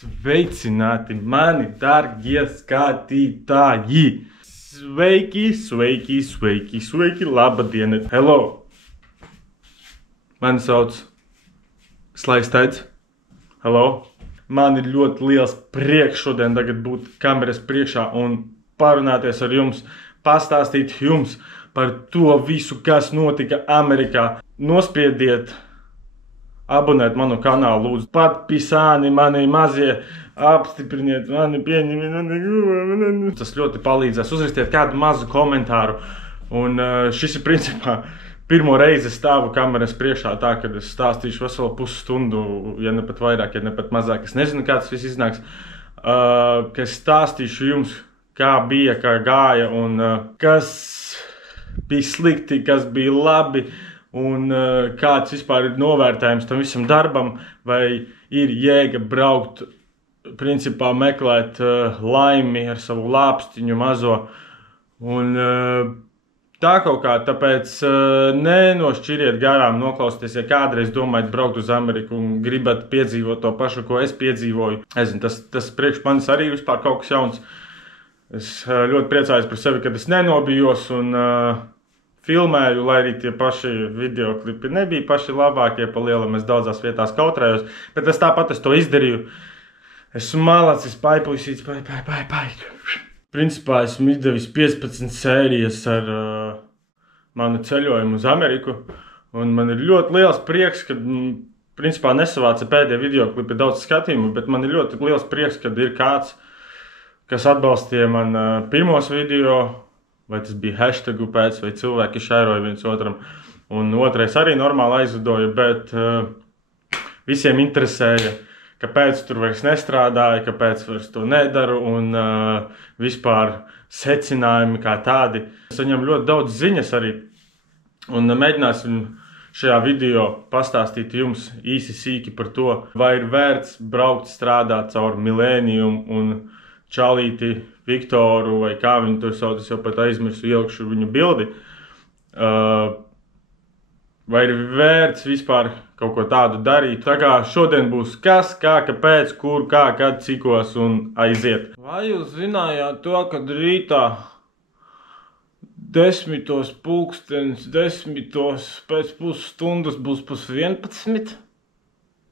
Sveicināti mani dargie skatītāji! Sveiki, labdien! Hello! Mani sauc Slaistaits. Hello! Man ir ļoti liels prieks šodien tagad būt kameras priekšā un parunāties ar jums, pastāstīt jums par to visu, kas notika Amerikā. Nospiediet! Abonēt manu kanālu, lūdzu, patpisāni mani mazie, apstipriniet mani, pieņemiet. Tas ļoti palīdzēs. Uzrakstiet kādu mazu komentāru. Un šis ir principā pirmo reizi stāvu kameras priekšā tā, kad es stāstīšu veselu pusstundu, ja ne pat vairāk, ja ne pat mazāk. Es nezinu, kā tas viss iznāks. Ka es stāstīšu jums, kā bija, kā gāja un kas bija slikti, kas bija labi. Un kāds vispār ir novērtējums tam visam darbam, vai ir jēga braukt, principā meklēt laimi ar savu lāpstiņu mazo. Un tā kaut kā, tāpēc nenošķiriet garām, noklausieties, ja kādreiz domājat braukt uz Ameriku un gribat piedzīvot to pašu, ko es piedzīvoju. Es zinu, tas priekš manis arī vispār kaut kas jauns. Es ļoti priecājos par sevi, kad es nenobijos un filmēju, lai arī tie paši videoklipi nebija paši labākie, pa lielam es daudzās vietās kautrējos, bet es tāpat to izdarīju. Esmu malacis, paipuisīts, pai. Principā esmu izdevis 15 sērijas ar manu ceļojumu uz Ameriku, un man ir ļoti liels prieks, kad, principā nesavāca pēdējie videoklipi daudz skatījumu, bet man ir ļoti liels prieks, kad ir kāds, kas atbalstīja man pirmos video, vai tas bija hashtagu pēc, vai cilvēki šēroja viens otram. Un otrais arī normāli aizvidoja, bet visiem interesēja, kāpēc tur vairs nestrādāja, kāpēc vairs to nedaru, un vispār secinājumi kā tādi. Saņem ļoti daudz ziņas arī, un mēģināsim šajā video pastāstīt jums īsi sīki par to, vai ir vērts braukt strādāt caur Millennium un Čalīti Viktoru, vai kā viņu tur sauc, es jau pat aizmirsu, ielikšu viņu bildi. Vai ir vērts vispār kaut ko tādu darīt? Tā kā šodien būs kas, kā, kāpēc, kur, kā, kad, cikos un aiziet. Vai jūs zinājāt to, kad rītā 10 pēc pusstundas būs 10:30?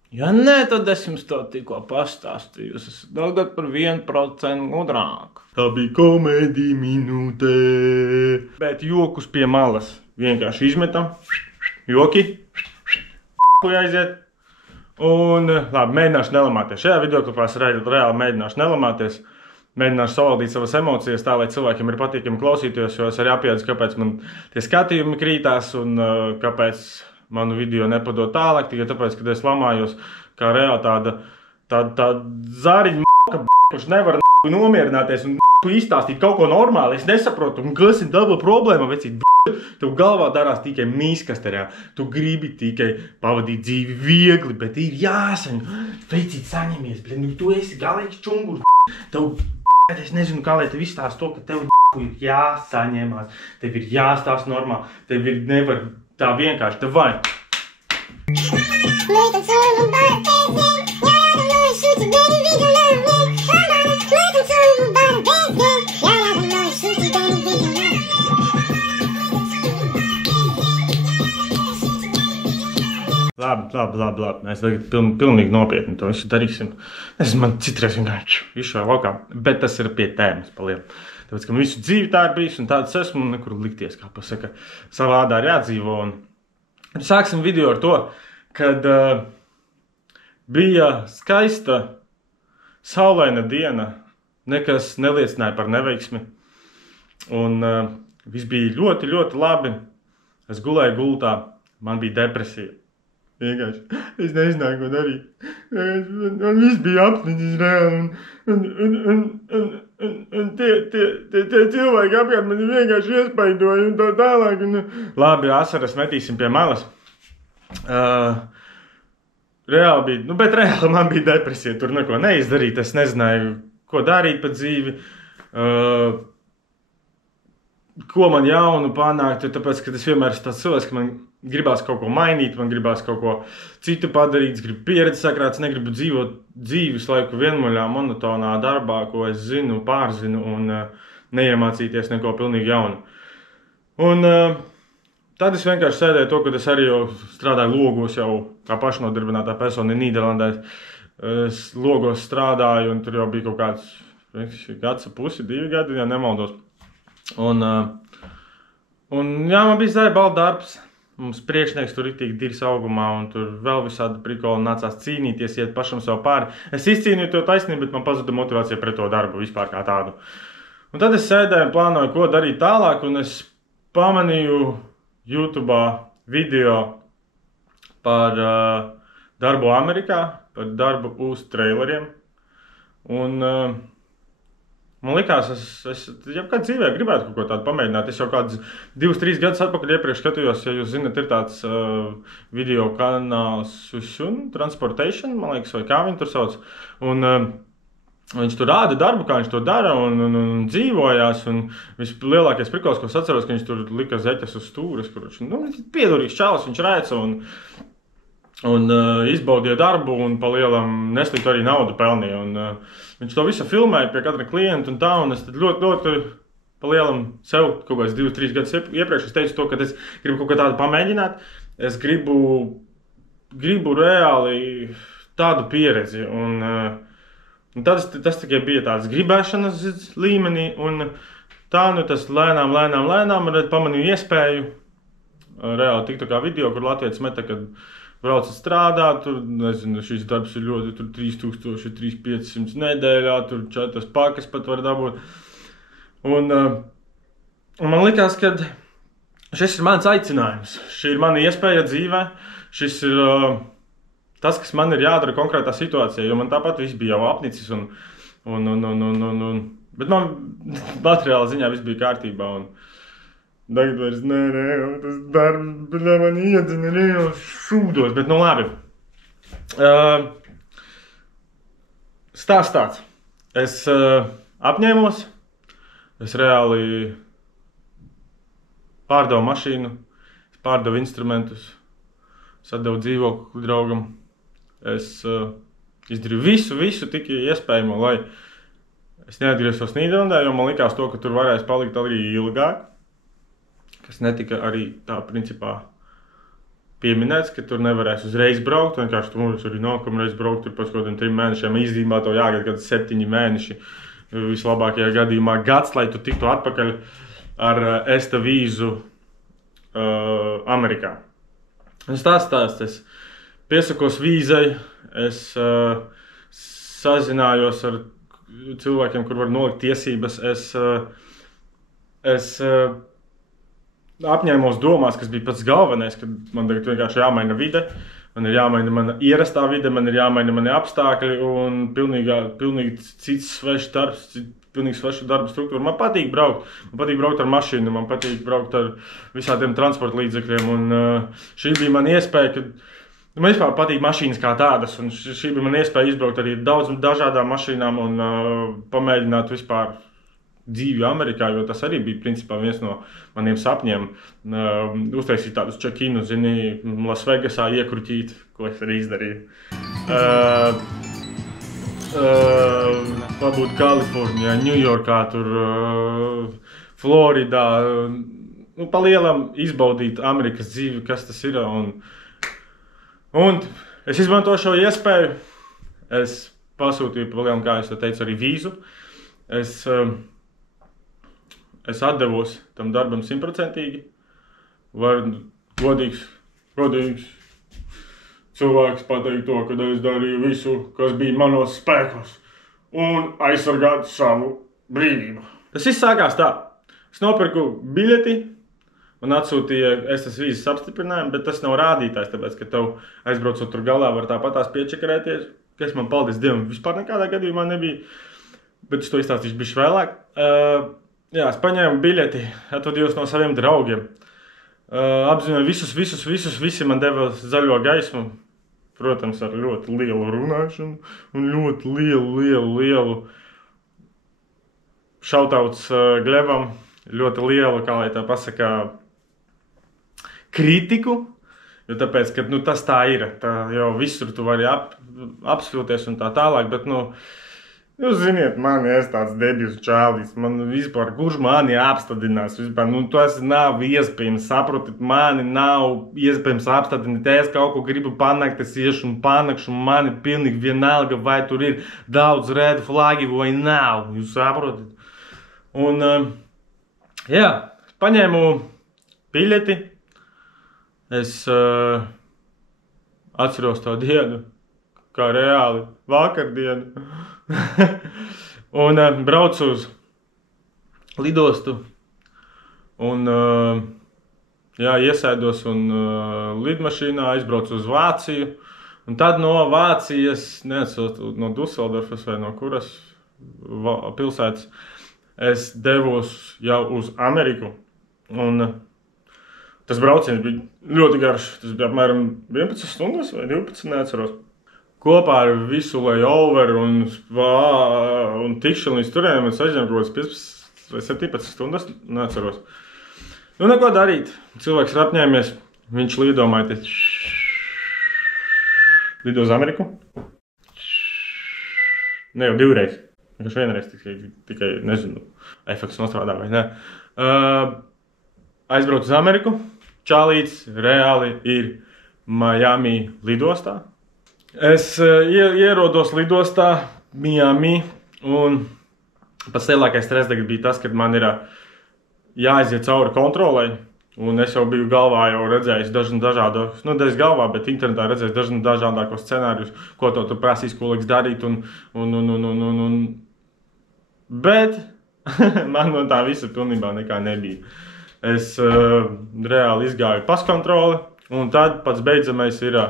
Ja nē, tad es jums to tikko pastāstīju. Jūs esat tagad par 1% gudrāk. Tā bija komēdija minūte. Bet jokus pie malas vienkārši izmetam. Joki. Aiziet. Un labi, mēģināšu nelamāties. Šajā videoklipā es reāli mēģināšu nelamāties. Mēģināšu savaldīt savas emocijas tā, lai cilvēkiem ir patīkami klausīties, jo es arī apjēdzu, kāpēc man tie skatījumi krītās un kāpēc manu video nepadot tālāk, tikai tāpēc, kad es lamājos kā reāli tāda zariņa, kurš nevar nomierināties un izstāstīt kaut ko normāli. Es nesaprotu, un kas ir tava problēma, vecīt, tev galvā darās tikai mīskasterē. Tu gribi tikai pavadīt dzīvi viegli, bet ir jāsaņem. Vecīt, saņemies, tu esi galīgs čungurs. Tev, es nezinu, kā lai tev izstāst to, ka tev ir jāsaņemās. Tev ir jāstāst normāli, tev ir nevar tā vienkārši, tev vai. Labi. Mēs tagad pilnīgi nopietni to visu darīsim. Es man citreiz vienkārši visu laukā, bet tas ir pie tēmas palielu. Tāpēc, ka man visu dzīvi tā ir bijis un tāds esmu un nekur likties, kā pasaka, savā ādā ir jādzīvo. Un sāksim video ar to, kad bija skaista, saulaina diena, nekas neliecināja par neveiksmi. Un viss bija ļoti, ļoti labi. Es gulēju gultā, man bija depresija. Vienkārši, es nezināju, ko darīt. Man viss bija apnicis reāli. Un tie cilvēki apkārt mani vienkārši iespaidoja un tā tālāk. Labi, asaras metīsim pie malas. Reāli bija, bet reāli man bija depresija, tur neko neizdarīt. Es nezināju, ko darīt pa dzīvi. Ko man jaunu panākt, jo tāpēc, ka es vienmēr esmu tāds cilvēks, ka man gribās kaut ko mainīt, man gribās kaut ko citu padarīt, es gribu pieredzi sakrāt, es negribu dzīvot dzīves laiku vienmuļā, monotonā darbā, ko es zinu, pārzinu un neiemācīties neko pilnīgi jaunu. Un tad es vienkārši sēdēju to, kad es arī jau strādāju logos jau kā pašnodarbinātā persona Nīderlandē. Es logos strādāju un tur jau bija kaut kāds gads pusi, 2 gadi, ja nemaldos. Un jā, man bija zaibalda darbs. Mums priekšnieks tur ritīgi dirs augumā, un tur vēl visādi prikoli nācās cīnīties, iet pašam sev pāri. Es izcīnīju to taisnību, bet man pazuda motivācija pret to darbu vispār kā tādu. Un tad es sēdēju un plānoju, ko darīt tālāk, un es pamanīju YouTube'ā video par darbu Amerikā, par darbu uz traileriem. Un man likās, es jau kādā dzīvē gribētu kaut ko tādu pamēģināt. Es jau kādus 2-3 gadus atpakaļ iepriekš skatījos, ja jūs zināt, ir tāds video kanāls Susun Transportation, man liekas, vai kā viņi tur sauc. Un viņš tur rāda darbu, kā viņš to dara un dzīvojās. Un vislielākais prikols, ko es atceros, ka viņš tur lika zeķes uz stūres, kur viņš piedurīgs čalis, viņš rēca un izbaudīja darbu un pa lielam nesliktu arī naudu pelnīja. Un viņš to visu filmēja pie katra klienta un tā, un es tad ļoti pa lielam sev kaut kāds 2-3 gadus iepriekš es teicu to, ka es gribu kaut kā tādu pamēģināt. Es gribu reāli tādu pieredzi. Un tad tas tikai bija tāds gribēšanas līmenī, un tā tas lēnām pamanīju iespēju reāli tiktu kā video, kur latvietis meta, kad braucat strādāt, tur, nezinu, šis darbs ir ļoti, tur 3500 nedēļā, tur 4 pakas pat var dabūt. Un man likās, ka šis ir mans aicinājums, šī ir mana iespēja dzīvē, šis ir tas, kas man ir jādara konkrētā situācijā, jo man tāpat viss bija jau apnicis bet man materiāla ziņā viss bija kārtībā. Tagad vairs tas darbs, man iedzina reāli šūdos, bet nu labi. Stāsts tāds. Es apņēmos, es reāli pārdevu mašīnu, pārdevu instrumentus, sadevu dzīvokli draugam. Es izdarīju visu tik iespējamo, lai es neatgrieztos Nīderlandē, jo man likās to, ka tur varēs palikt arī ilgāk. Kas netika arī tā principā pieminēts, ka tur nevarēs uzreiz braukt, vienkārši tur es arī nākamreiz braukt, tur pēc kādiem 3 mēnešiem, īstenībā to jāgad kad 7 mēneši, vislabākajā gadījumā gads, lai tu tiktu atpakaļ ar ESTA vīzu Amerikā. Es es piesakos vīzai, es sazinājos ar cilvēkiem, kur var nolikt tiesības, es apņēmos domās, kas bija pats galvenais, ka man tagad vienkārši jāmaina vide, man ir jāmaina mana ierastā vide, man ir jāmaina mani apstākļi un pilnīgi cits svešs darbs, pilnīgi sveša darba struktūra. Man patīk braukt ar mašīnu, man patīk braukt ar visādiem transporta līdzekļiem, un šī bija mana iespēja, ka man vispār patīk mašīnas kā tādas, un šī bija mana iespēja izbraukt arī daudz dažādām mašīnām un pamēģināt vispār dzīvi Amerikā, jo tas arī bija principā viens no maniem sapņiem. Uztaisīt tādus check-inu, zini, Lasvegasā iekruķīt, ko es arī izdarīju. Pabūt Kalifornijā, Ņujorkā, tur Floridā. Pa lielam izbaudīt Amerikas dzīvi, kas tas ir. Un es izmantoju šo iespēju. Es pasūtīju pa lielam, kā es teicu, arī vīzu. Es atdevos tam darbam 100%. Var godīgs cilvēks pateikt to, ka es darīju visu, kas bija manos spēkos, un aizsargāt savu brīvību. Tas viss sākās tā. Es nopirku biļeti un atsūtīju ESTA vīzas apstiprinājumu, bet tas nav rādītājs, tāpēc, ka tev aizbraucot tur galā var tāpatās piečakarēties, kas man, paldies Dievam, vispār nekādā gadījumā nebija, bet es to izstāstīšu bišķi vēlāk. Jā, es paņēmu biļeti, atvadījos no saviem draugiem. Apzināju visi man deva zaļo gaismu. Protams, ar ļoti lielu runāšanu un ļoti lielu šautauts Glebam. Ļoti lielu, kā lai tā pasaka, kritiku, jo tāpēc, ka, tas tā ir, jau visur tu vari apsvilties un tā tālāk, bet, jūs ziniet, mani es tāds debils čālis, man vispār, kurš mani apstādinās, vispār, tas nav iespējams, saprotat, mani nav iespējams apstādināt, ja es kaut ko gribu panākt, es iešu un panākšu, un mani pilnīgi vienalga, vai tur ir daudz red flagi vai nav, jūs saprotat. Un, jā, paņēmu biļeti, es atceros to dienu, kā reāli vakardienu. Un braucu uz lidostu un iesēdos un lidmašīnā aizbraucu uz Vāciju. Un tad no Vācijas, no Dusseldorfas vai no kuras pilsētas, es devos jau uz Ameriku. Un tas brauciens bija ļoti garš. Tas bija apmēram 11 stundas vai 12, neatceros. Kopā ar visu layover un tikšanu līdz turienam mēs aizņēmām kaut kādas 15 vai 17 stundas, neatceros. Neko darīt. Cilvēks ir apņēmies, viņš līdomāja lido uz Ameriku. Ne jau divreiz, vienreiz tikai nezinu, efekts nostrādā vai ne. Aizbraucu uz Ameriku, čālīts reāli ir Miami lidostā. Es ierodos lidostā Miami, un pats lielākais stress tagad bija tas, kad man ir jāaiziet cauri kontrolei, un es jau biju galvā jau redzējis dažādos, nevis galvā, bet internetā redzējis dažādākos scenārijus, ko tu prasīs, ko liks darīt, bet man no tā visa pilnībā nekā nebija. Es reāli izgāju paskontroli, un tad pats beidzamais ir,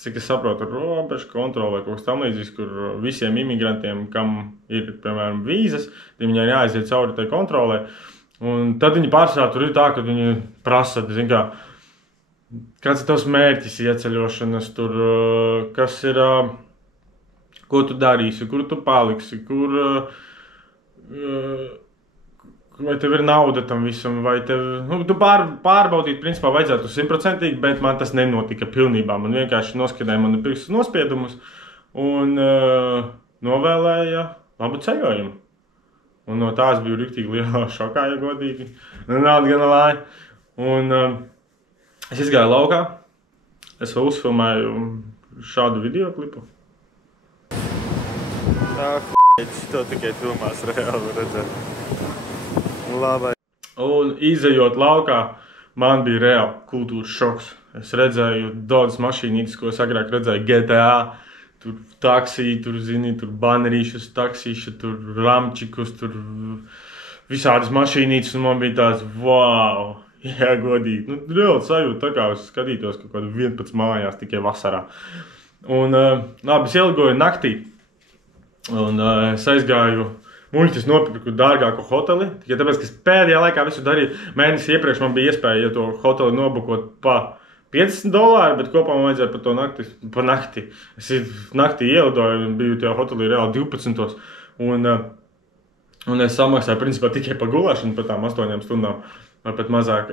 cik es saprotu, robežu kontrole vai kaut kas tam līdzīgs, kur visiem imigrantiem, kam ir, piemēram, vīzas, viņai jāaiziet cauri tai kontrolē. Un tad viņi pārsvarā tur ir tā, ka viņi prasa, kāds ir tavs mērķis ieceļošanas tur, kas ir, ko tu darīsi, kur tu paliksi, vai tev ir nauda tam visam, vai tev, tu pārbaudīt, principā, vajadzētu 100%, bet man tas nenotika pilnībā. Man vienkārši noskatēja mani pirkstu nospiedumus un novēlēja labu ceļojumu. Un no tās biju riktīgi lielā šokā, ja godīgi. Nav gan lāja. Un es izgāju laukā, es vēl uzfilmēju šādu videoklipu. To tikai filmās reāli redzēt. Labai. Un izejot laukā, man bija reāli kultūras šoks. Es redzēju daudzas mašīnītes, ko es agrāk redzēju GTA, tur taksī, tur banerīšus, taksīšu, tur ramčikus, tur visādas mašīnītes, un man bija tāds, wow, jā, godīgi. Reāli sajūta, tā kā es skatītos kaut kādu 11 mājās tikai vasarā. Un labi, es ieligoju naktī, un es aizgāju. Muļķis nopirku dārgāku hoteli, tikai tāpēc, ka es pēdējā laikā visu darīju. Mēnesi iepriekš man bija iespēja to hoteli nobukot pa $50, bet kopā man vajadzēja par to nakti. Es naktī ielidoju un biju tajā hotelī reāli 12. Un es samaksāju principā tikai par gulēšanu, par tām 8 stundām, vai pat mazāk.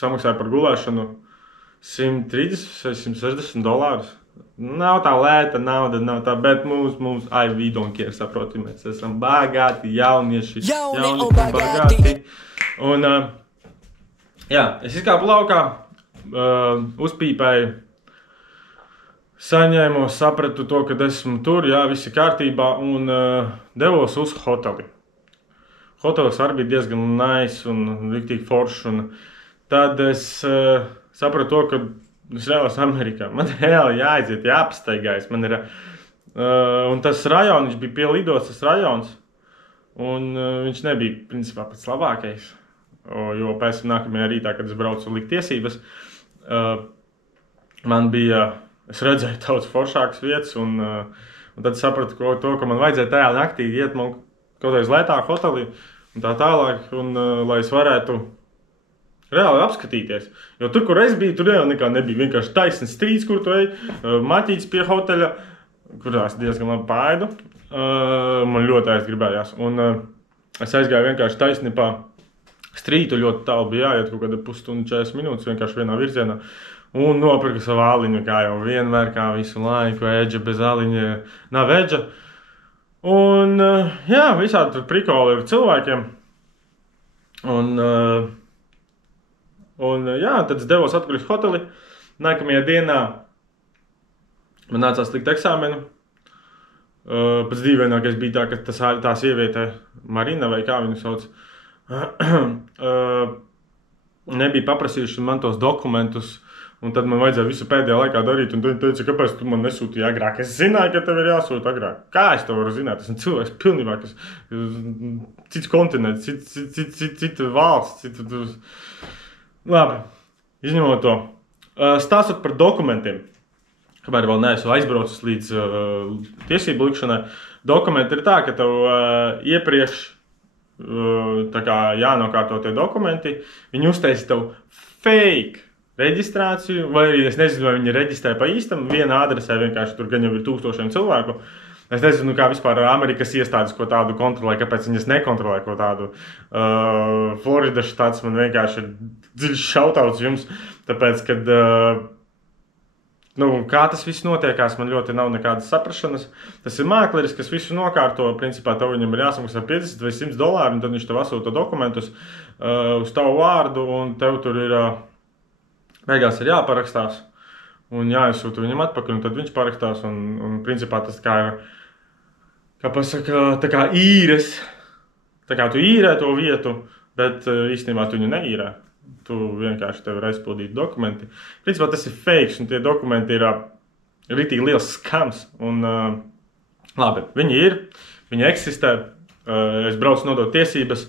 Samaksāju par gulēšanu $130 vai $160. Nav tā lēta nauda, nav tā, bet mums, we don't care, saproti, mēs esam bagāti, jaunieši un bagāti. Un, es izkāpu laukā, uzpīpēju, saņēmos, sapratu to, kad esmu tur, viss ir kārtībā, un devos uz hoteli. Hotelis arī bija diezgan nice un riktīgi foršs, un tad es sapratu to, ka es reāli esmu Amerikā. Man reāli jāaiziet, jāpastaigājas. Man ir, un tas rajons, viņš bija pie lidostas rajons, un viņš nebija, principā, pats labākais. Jo pēc nākamajā rītā, kad es braucu likt tiesības, man bija, es redzēju daudz foršākas vietas, un tad sapratu to, ka man vajadzēja tajā naktī iet man kaut aiz lētāku hoteli, un tā tālāk, un lai es varētu reāli apskatīties. Jo tur, kur es biju, tur reāli nekā nebija. Vienkārši taisnes strīds, kur tu ej, maķīts pie hoteļa, kurā es diezgan labi pāēdu. Man ļoti aizgribējās. Un es aizgāju vienkārši taisni pa strītu ļoti tālu bija jāiet kaut kāda pusstundu 40 minūtes vienkārši vienā virzienā. Un nopirku savu aliņu, kā jau vienmēr, kā visu laiku, eģa bez aliņa nav eģa. Un, jā, visādi tur prikoli ir cilvēkiem. Un jā, tad es devos atpakaļ uz hoteli. Nākamajā dienā man nācās likt eksāmenu. Pēc dīvainākais bija tā, ka tā sieviete, Marina vai kā viņu sauc, nebija paprasījuši man tos dokumentus, un tad man vajadzēja visu pēdējā laikā darīt, un viņi teica, kāpēc tu man nesūtīji agrāk? Es zināju, ka tev ir jāsūta agrāk. Kā es to varu zināt? Esmu cilvēks pilnībā, kas cits kontinents, cita valsts, Labi, izņemot to. Stāstot par dokumentiem, kamēr vēl neesmu aizbraucis līdz tiesību likšanai, dokumenti ir tā, ka tev iepriekš tā kā jānokārto tie dokumenti, viņi uztaisa tev fake reģistrāciju, vai arī es nezinu, vai viņi reģistrē pa īstam, vienā adresē vienkārši tur gan jau ir 1000 cilvēku. Es nezinu, kā vispār Amerikas iestādes ko tādu kontrolē, kāpēc viņas nekontrolē ko tādu. Florida štats man vienkārši ir dziļš šautauts jums, tāpēc, kad kā tas viss notiekās, man ļoti nav nekādas saprašanas. Tas ir mākleris, kas visu nokārto, principā tev viņam ir jāsamaksā $50 vai $100, un tad viņš tev asūta dokumentus uz tavu vārdu, un tev tur ir, beigās ir jāparakstās, un jāizsūta viņam atpakaļ, un tad viņš parakstās, un principā tas kā ir, kā pasaka, tā kā īres, tā kā tu īrē to vietu, bet īstenībā tu viņu neīrē. Tu vienkārši tev ir aizpildīti dokumenti. Principā tas ir fakes, un tie dokumenti ir ritīgi liels skams. Un, labi, viņi ir, viņi eksistē. Es braucu nodot tiesības.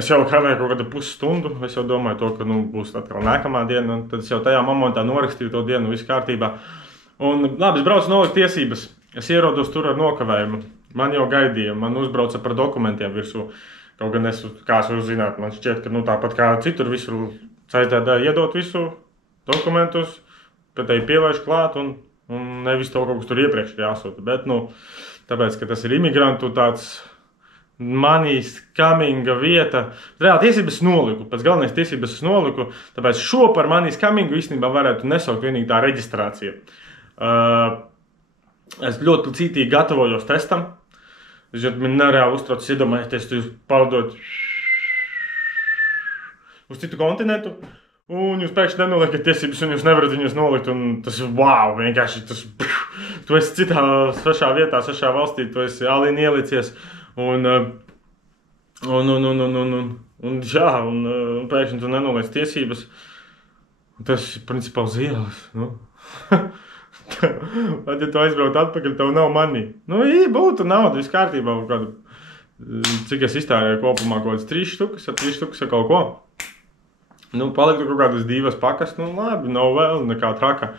Es jau kavēju kaut kādu pusstundu. Es jau domāju to, ka būs atkal nākamā diena. Tad es jau tajā momentā norakstīju to dienu, viss kārtībā. Un, labi, es braucu nolikt tiesības. Es ierodos tur ar nokavējumu. Man jau gaidīja, man uzbrauca par dokumentiem virsū. Kaut gan kā es varu zināt, man šķiet, ka tāpat kā citur visur saistēdē iedot visu dokumentus, bet te pielaiž klāt un nevis to kaut kas tur iepriekš jāsūta. Bet, tāpēc, ka tas ir imigrantu tāds money scaminga vieta, reāli tiesības noliku, pēc galvenais tiesības noliku, tāpēc šo par money scamingu īstenībā varētu nesaukt vienīgi tā reģistrācija. Es ļoti cītīgi gatavojos testam. Es jau nereāli uztrauc iedomājieties, tu jūs pārdot uz citu kontinentu, un jūs pēkšņi nenoliekat tiesības, un jūs nevarat viņus nolikt, un tas ir wow, vienkārši tas, tu esi citā svešā vietā, svešā valstī, tu esi alīni ielicies, un pēkšņi tu nenoliec tiesības, un tas ir principā uz ielas, Tad, ja tu aizbrauc atpakaļ, tev nav money. Būtu nauda, viss kārtībā. Cik es iztērēju kopumā kaut kādas 3 štukas ar kaut ko. Paliktu kaut kādas 2 pakas, labi, nav vēl nekā traka.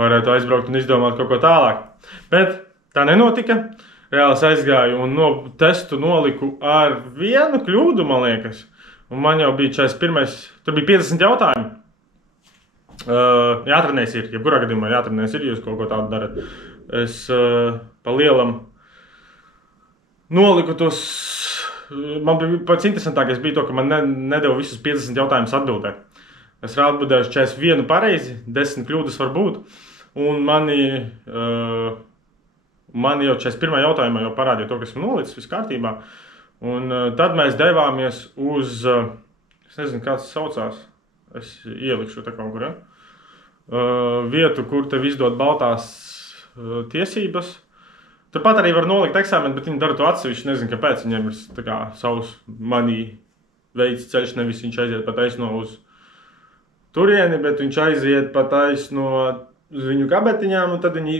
Varētu aizbraukt un izdomāt kaut ko tālāk. Bet tā nenotika. Reāli es aizgāju un testu noliku ar vienu kļūdu, man liekas. Un man jau bija 41. Tur bija 50 jautājumi. Jāatrenēs ir, jebkurā gadījumā jāatrenēs ir, jūs kaut ko tādu darat. Es pa lielam noliku tos, man bija pats interesantākais bija to, ka man nedeva visus 50 jautājumus atbildēt. Es atbildēju 41 pareizi, 10 kļūdas var būt, un mani jau 41. jautājumā jau parādīja to, kas man nolicis, viss kārtībā. Un tad mēs devāmies uz, es nezinu, kāds saucās, es ielikšu te kaut kur, vietu, kur tev izdod baltās tiesības. Turpat arī var nolikt eksāmenu, bet viņi dara to atsevišķi, nezinu, kāpēc viņiem ir tā kā savs money veids ceļš, nevis viņš aiziet pa taisno uz turieni, bet viņš aiziet pa taisno uz viņu kabetiņām, un tad viņi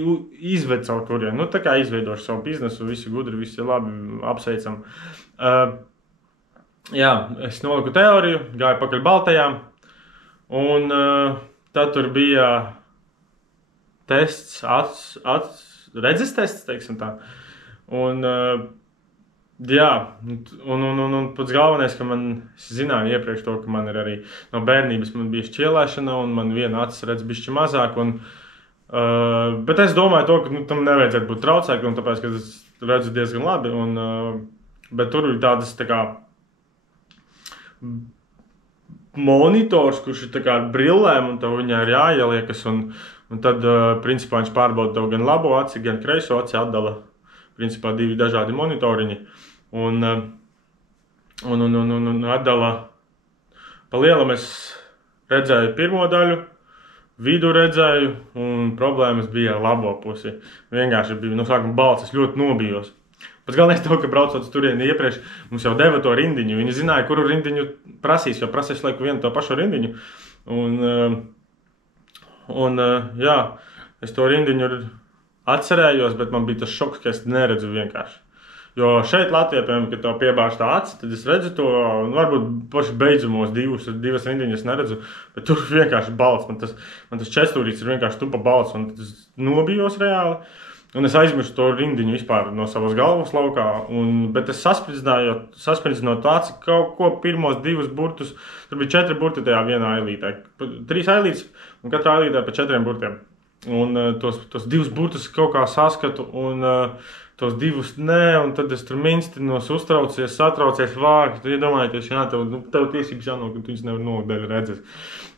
izved savu turieni. Tā kā izveidoši savu biznesu, visi gudri, visi labi, apsveicam. Jā, es noliku teoriju, gāju pakaļ baltajām, un tad tur bija tests, redzes tests, teiksim tā. Un, jā, un pats galvenais, ka es zināju iepriekš to, ka man ir arī no bērnības man bija šķielēšana, un man viena acis redz bišķi mazāk, bet es domāju to, ka tam nevajadzētu būt traucēkli, tāpēc, ka es redzu diezgan labi, bet tur ir tādas tā kā monitors, kurš ir tā kā ar brillēm, un tev viņā ir jāieliekas, un tad, principā, viņš pārbauda tev gan labo aci, gan kreiso aci, atdala, principā, 2 dažādi monitoriņi, un atdala, pa lielam es redzēju pirmo daļu, vidu redzēju, un problēmas bija ar labo pusi. Vienkārši bija, sākuma balts, es ļoti nobijos. Pats galvenais to, ka braucot uz turieni iepriekš, mums jau deva to rindiņu. Viņi zināja, kuru rindiņu prasīs, jo prasīs laiku vienu to pašu rindiņu. Jā, es to rindiņu atcerējos, bet man bija tas šoks, ka es neredzu vienkārši. Jo šeit Latvijā, piemēram, kad tev piebāž tā aci, tad es redzu to, varbūt paši beidzumos divas rindiņas neredzu, bet tur vienkārši balts. Man tas čestūrīts ir vienkārši tupa balts, un tas nobijos reāli. Un es aizmirstu to rindiņu vispār no savas galvas laukā, bet es saspridzināju to aci kaut ko pirmos 2 burtus. Tur bija 4 burti tajā vienā ailītē. 3 ailītes, un katrā ailītē pa 4 burtiem. Un tos 2 burtus kaut kā saskatu, un tos 2 nē, un tad es tur minstinos, uztraucies, satraucies, vāki. Tad iedomājieties, jā, tev tiesības jānok, un tu viņas nevar nolikt daļu redzes.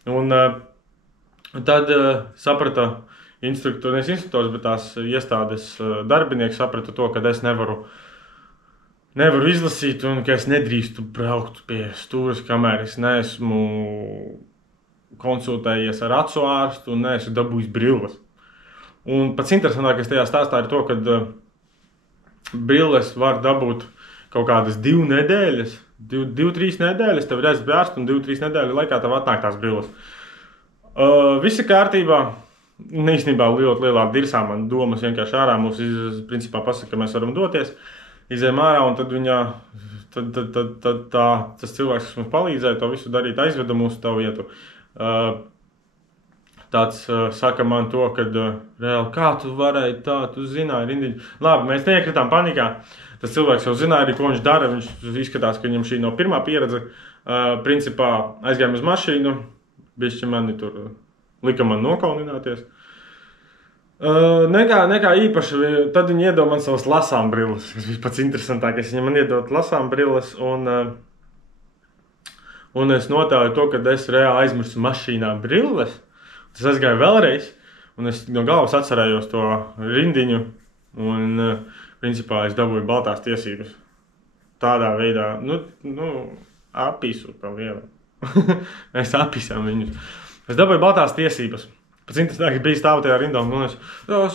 Un tad saprata instruktors, bet tās iestādes darbinieki saprata to, ka es nevaru izlasīt, un ka es nedrīkstu braukt pie stūres, kamēr es neesmu konsultējies ar acu ārstu un neesmu dabūjis brilles. Un pats interesantākais tajā stāstā ir to, ka brilles var dabūt kaut kādas 2 nedēļas, 2-3 nedēļas, tev ir jāiet pie ārsta, un 2-3 nedēļu laikā tev atnāk tās brilles. Viss ir kārtībā. Īstenībā ļoti lielā dirsā man domas vienkārši ārā. Mums principā pasaka, ka mēs varam doties, izējām ārā, un tad tas cilvēks, kas mums palīdzēja to visu darīt, aizveda mūs tavu vietu. Tāds saka man to, ka reāli, kā tu varēji tā, tu zināji rindiņu. Labi, mēs neiekritām panikā. Tas cilvēks jau zināja arī, ko viņš dara. Viņš izskatās, ka viņam šī nav pirmā pieredze. Principā aizgājām uz mašīnu, bišķi mani tur lika man nokaunināties. Nekā īpaši, tad viņi iedod man savas lasām brilles, kas bija pats interesantākais. Viņi man iedod lasām brilles, un es notāju to, ka es reāli aizmirsu mašīnā brilles. Es aizgāju vēlreiz, un es no galvas atcerējos to rindiņu, un principā es dabūju baltās tiesības. Tādā veidā, apīsu pa lielu. Mēs apīsām viņus. Es dabūju baltās tiesības. Pēc interesantākais bija stāvot tajā rindā, un es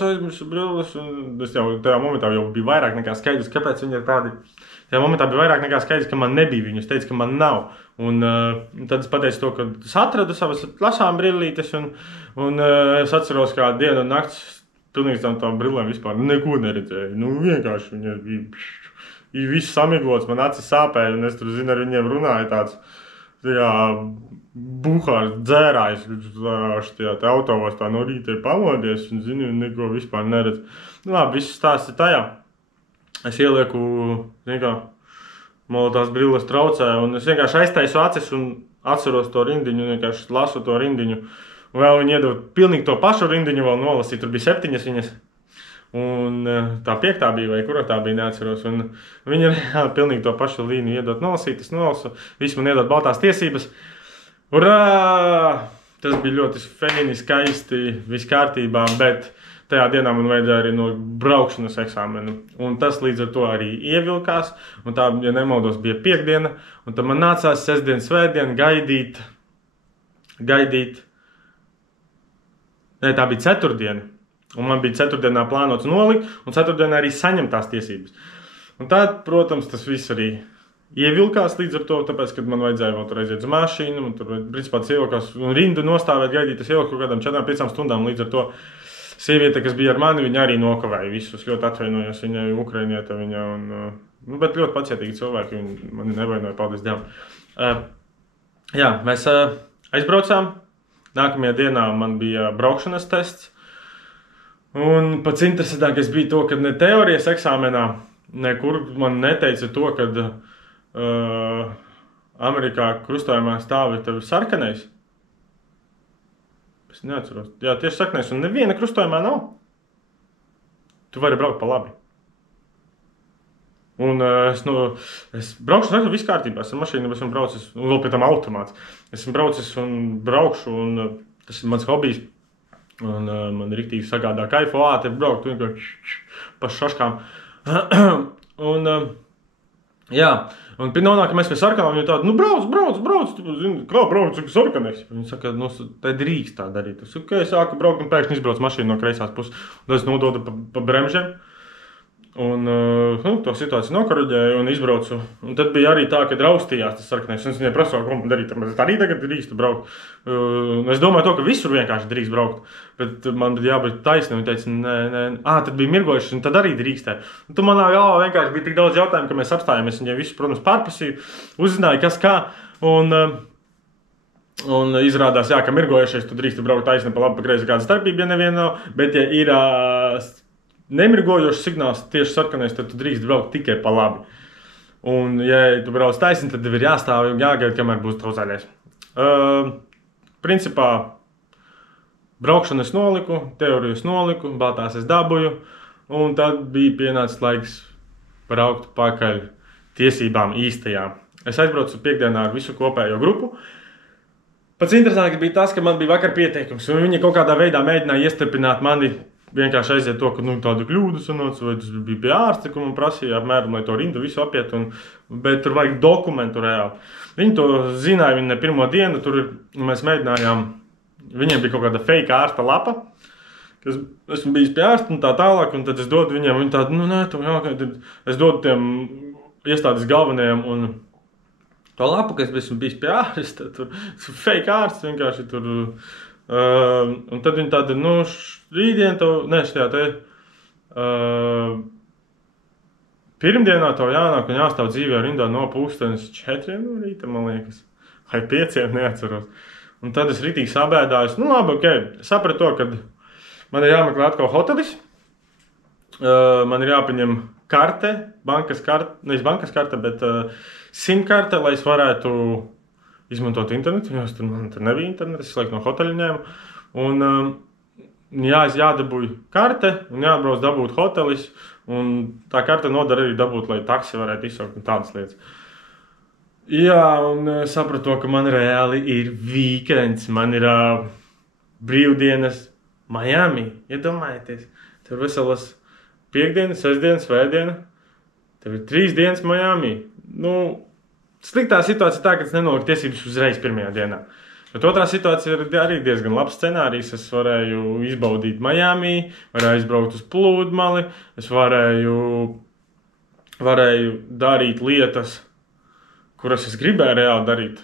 aizmirsu brilles, un es jau tajā momentā jau bija vairāk nekā skaidrs, kāpēc viņi ir tādi. Tajā momentā bija vairāk nekā skaidrs, ka man nebija viņu, es teicu, ka man nav. Un tad es pateicu to, ka es atradu savas lasām brillītes, un es atceros, kā dienu un nakts pilnīgi tām brillēm vispār neko neredzēju. Vienkārši viņas bija viss samiglots, man acis sāpēja, un es tur, ar viņiem runāju tāds. Buhārs dzērājs, tajā autovos tā no rīta ir pamodies un neko vispār neredz. Labi, viss stāsts ir tajā. Es ielieku, man tās brilles traucē, un es vienkārši aiztaisu acis un atceros to rindiņu, vienkārši lasu to rindiņu. Un vēl viņi iedod pilnīgi to pašu rindiņu vēl nolasīt, tur bija 7 viņas. Un tā 5. bija, vai kura tā bija, neatceros. Un viņi reāli pilnīgi to pašu līniju iedot nolasīt, es nolasu, visi man iedot baltās tiesības. Urā! Tas bija ļoti feini, skaisti, viss kārtībā, bet tajā dienā man vajadzēja arī no braukšanas eksāmenu. Un tas līdz ar to arī ievilkās, un tā, ja nemaldos, bija 5. Un tad man nācās 6. svētdien gaidīt. Nē, tā bija 4. Un man bija 4. plānots nolikt, un 4. arī saņemt tās tiesības. Un tad, protams, tas viss arī ievilkās līdz ar to, tāpēc, kad man vajadzēja vēl tur aiziet uz mašīnu, un tur, principā, tas ievilkās, un rindu nostāvēt, gaidīt, tas ievilku kaut kādām 4-5 stundām, līdz ar to sieviete, kas bija ar mani, viņa arī nokavēja visus, ļoti atvainojos, viņa ukrainieta, bet ļoti pacietīgi cilvēki, viņi mani nevainoja, paldies Dievam. Jā, mēs aizbraucām, nākamajā dienā man bija braukšanas tests. Un pats interesantākais bija to, ka ne teorijas eksāmenā, nekur man neteica to, ka Amerikā krustojumā stāvi tev sarkanais. Es neatceros. Jā, tieši sarkanais, un neviena krustojumā nav. Tu vari braukt pa labi. Un es braukšu, redzu, viss kārtībā, es ar mašīnu esmu braucis, un vēl pie tam automāts. Esmu braucis un braukšu, un tas ir mans hobijs. Un man riktīgi sagādā kaifu, te braukt, vienkārši pa šaškām. Un, jā, un nonāk, ka mēs pie sarkanām, viņi tādi, brauc, zini, kā brauc, cik sarkanēs. Viņi saka, te drīkst tā darīt. Es sāku braukt un pēkšņi izbrauc mašīnu no kreisās puses, un es nododu pa bremžiem. Un to situāciju nokoriģēju un izbraucu. Un tad bija arī tā, ka raustījās tas sarkanais. Es viņai prasu, ko man darīt, es arī tagad drīkstu braukt. Es domāju to, ka visur vienkārši drīkst braukt. Bet man bija jābūt taisni, un teica, nē. Tad bija mirgojuši, un tad arī drīkstē. Un tu manā galvā vienkārši bija tik daudz jautājumu, ka mēs apstājāmies. Viņai visu, protams, pārpasīju, uzzināju, kas kā. Un izrādās, ka mirgojušies, tu drīksti braukt taisni pa labi, pa kreisi kāda starpība, ja neviena nav. Bet, ja ir nemirgojošs signāls tieši sarkanais, tad tu drīkst braukt tikai pa labi. Un, ja tu brauc taisni, tad tev ir jāstāv un jāgaida, kamēr būs tavs zaļais. Principā, braukšanu es noliku, teoriju es noliku, baltās es dabūju, un tad bija pienācis laiks braukt pakaļ tiesībām īstajām. Es aizbraucu piekdienā ar visu kopējo grupu. Pats interesantākais bija tas, ka man bija vakar pieteikums, un viņi kaut kādā veidā mēģināja iestrepināt mani. Vienkārši aiziet to, ka tāda kļūda sanāca, vai tas bija pie ārsta, ko man prasīja apmēram, lai to rindu visu apiet, bet tur vajag dokumentu reāli. Viņi to zināja, viņi ne pirmo dienu, tur mēs mēģinājām, viņiem bija kaut kāda fake ārsta lapa, kas esmu bijis pie ārsta un tā tālāk, un tad es dodu viņiem, viņi tādu, es dodu tiem iestādes galvenajiem un to lapu, ka es esmu bijis pie ārsta, tur fake ārsts vienkārši tur. Un tad viņi tāda, rītdien pirmdienā tev jānāk un jāstāv dzīvē rindā no 4:00 no rīta, man liekas, vai 5:00, neatceros. Un tad es ritīgi sabēdājos, labi, sapratu to, ka man ir jāmeklē atkal hotelis, man ir jāpaņem karte, nevis bankas karte, bet simkarte, lai es varētu izmantot internetu, jo man tur nebija internets, es laiku no hoteļa ņēmu. Un jādabūj karte un jāatbrauc dabūt hotelis. Un tā karte nodara arī dabūt, lai taksi varētu izsaukt un tādas lietas. Jā, un sapratu to, ka man reāli ir weekends, man ir brīvdienas Miami. Iedomājieties, tur veselas piekdiena, sestdiena, svētdiena. Tev ir 3 dienas Miami. Sliktā situācija tā, ka es nenoliku tiesības uzreiz pirmajā dienā. Bet otrā situācija ir arī diezgan labs scenārijs. Es varēju izbaudīt Miami, varēju aizbraukt uz plūdmali, es varēju darīt lietas, kuras es gribēju reāli darīt.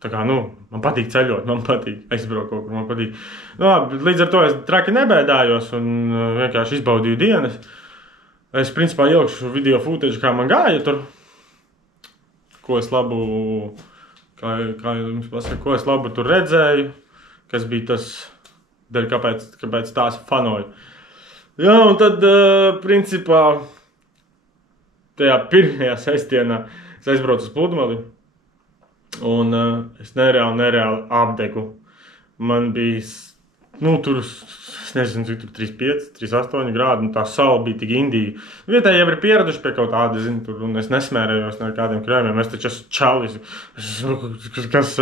Tā kā, man patīk ceļot, man patīk aizbraukt kaut kur, man patīk. Līdz ar to es traki nebēdājos un vienkārši izbaudīju dienas. Es principā ielikšu video footage, kā man gāja tur. Ko es labu, kā jums pasaka, ko es labu tur redzēju, kas bija tas, dēļ kāpēc tās fanoju. Jā, un tad, principā, tajā pirmajā sestdienā es aizbraucu uz pludmali, un es nereāli apdegu. Man bija, tur, es nezinu, cik tur 3,5, 3,8 grādi, un tā saula bija tik indīga. Vietēji jau ir pieraduši pie kaut tāda, un es nesmērējos ar kādiem krēmiem, es taču esmu čalis, es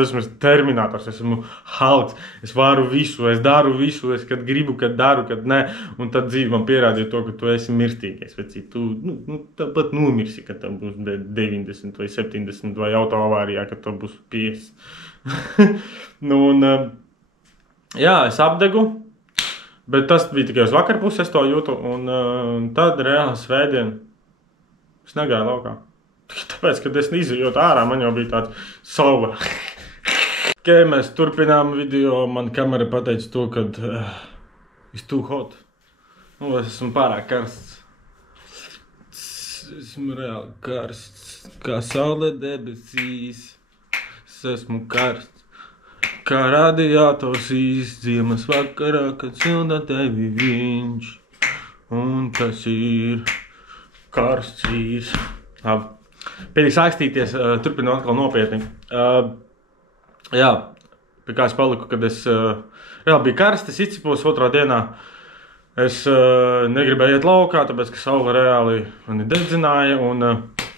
esmu terminators, es esmu Halks, es varu visu, es daru visu, es kad gribu, kad daru, kad nē, un tad dzīve man pierādīja to, ka tu esi mirstīgais, vecī, tu tāpat nomirsi, kad tev būs 90 vai 70 vai autoavārijā, kad tev būs 50. Jā, es apdegu, bet tas bija tikai uz vakarpusi, es to jūtu, un tad reāli svētdien es negāju laukā. Tāpēc, kad es izejot ārā, man jau bija tāds saula. Mēs turpinām video, man kamera pateica to, ka it's too hot. Es esmu pārāk karsts. Esmu reāli karsts, kā saule debesīs. Es esmu karsts. Kā radiators ziemas vakarā, kad silda tevi viņš, un tas ir karsts vīrs. Pēdīgi sākstīties, turpinu atkal nopietni. Jā, pie kā es paliku, kad es reāli bija karsts, es izcipos otrā dienā. Es negribēju iet laukā, tāpēc, ka saule reāli mani dedzināja, un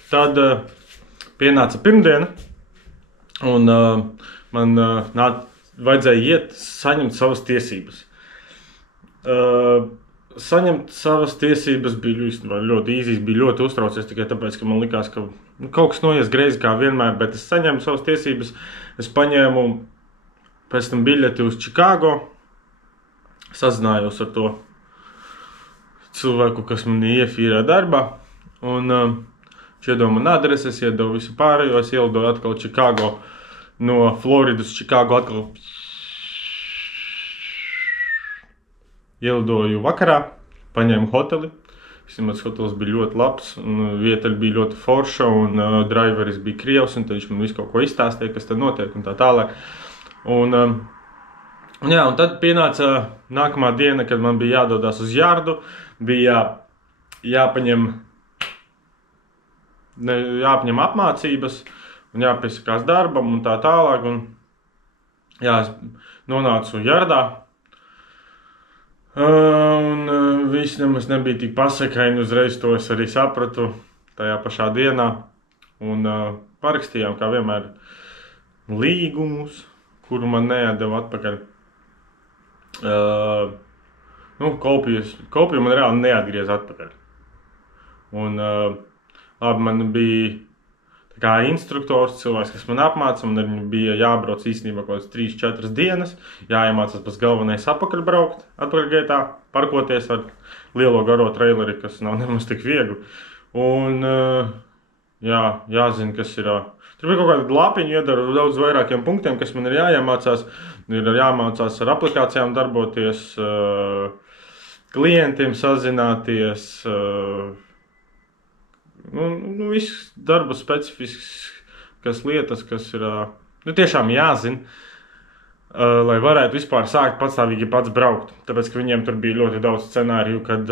tad pienāca pirmdiena, un man vajadzēja iet saņemt savas tiesības. Saņemt savas tiesības bija ļoti īzīs, bija ļoti uztraucies tikai tāpēc, ka man likās, ka kaut kas noies greizi kā vienmēr, bet es saņēmu savas tiesības, es paņēmu pēc tam biļeti uz Čikāgo, sazinājos ar to cilvēku, kas man iefīrē darbā, un viņš iedeva man adresi, es iedevu visu pārējo, es ielidoju atkal Čikāgo, no Floridas Čikāgo atkal ielidoju vakarā, paņēmu hoteli. Vismaz hotelis bija ļoti labs, un vieta bija ļoti forša, un driveris bija krievs, un tad viņš man visu kaut ko izstāstīja, kas tad notiek, un tā tālāk. Un tad pienāca nākamā diena, kad man bija jādodās uz Jardu, bija jāpaņem apmācības, un jāpiesakās darbam, un tā tālāk, un es nonācu Jardā, un viss nemaz nebija tik pasakaini, uzreiz to es arī sapratu tajā pašā dienā, un parakstījām, kā vienmēr, līgumus, kuru man neatdeva atpakaļ. Kopiju man reāli neatgriez atpakaļ. Un man bija tā kā instruktors, cilvēks, kas man apmāca, un ar viņu bija jābrauc īstenībā kaut kāds 3-4 dienas, jāiemācās pēc galvenais atpakaļbraukt, atpakaļgaitā, parkoties ar lielo garo traileri, kas nav nemaz tik viegli. Un jāzina, kas ir. Tur bija kaut kāda lapiņa iedara daudz vairākiem punktiem, kas man ir jāiemācās. Ir jāmācās ar aplikācijām darboties, klientiem sazināties, viss darba specifiskas lietas, kas ir tiešām jāzina, lai varētu vispār sākt patstāvīgi pats braukt. Tāpēc, ka viņiem tur bija ļoti daudz scenāriju, kad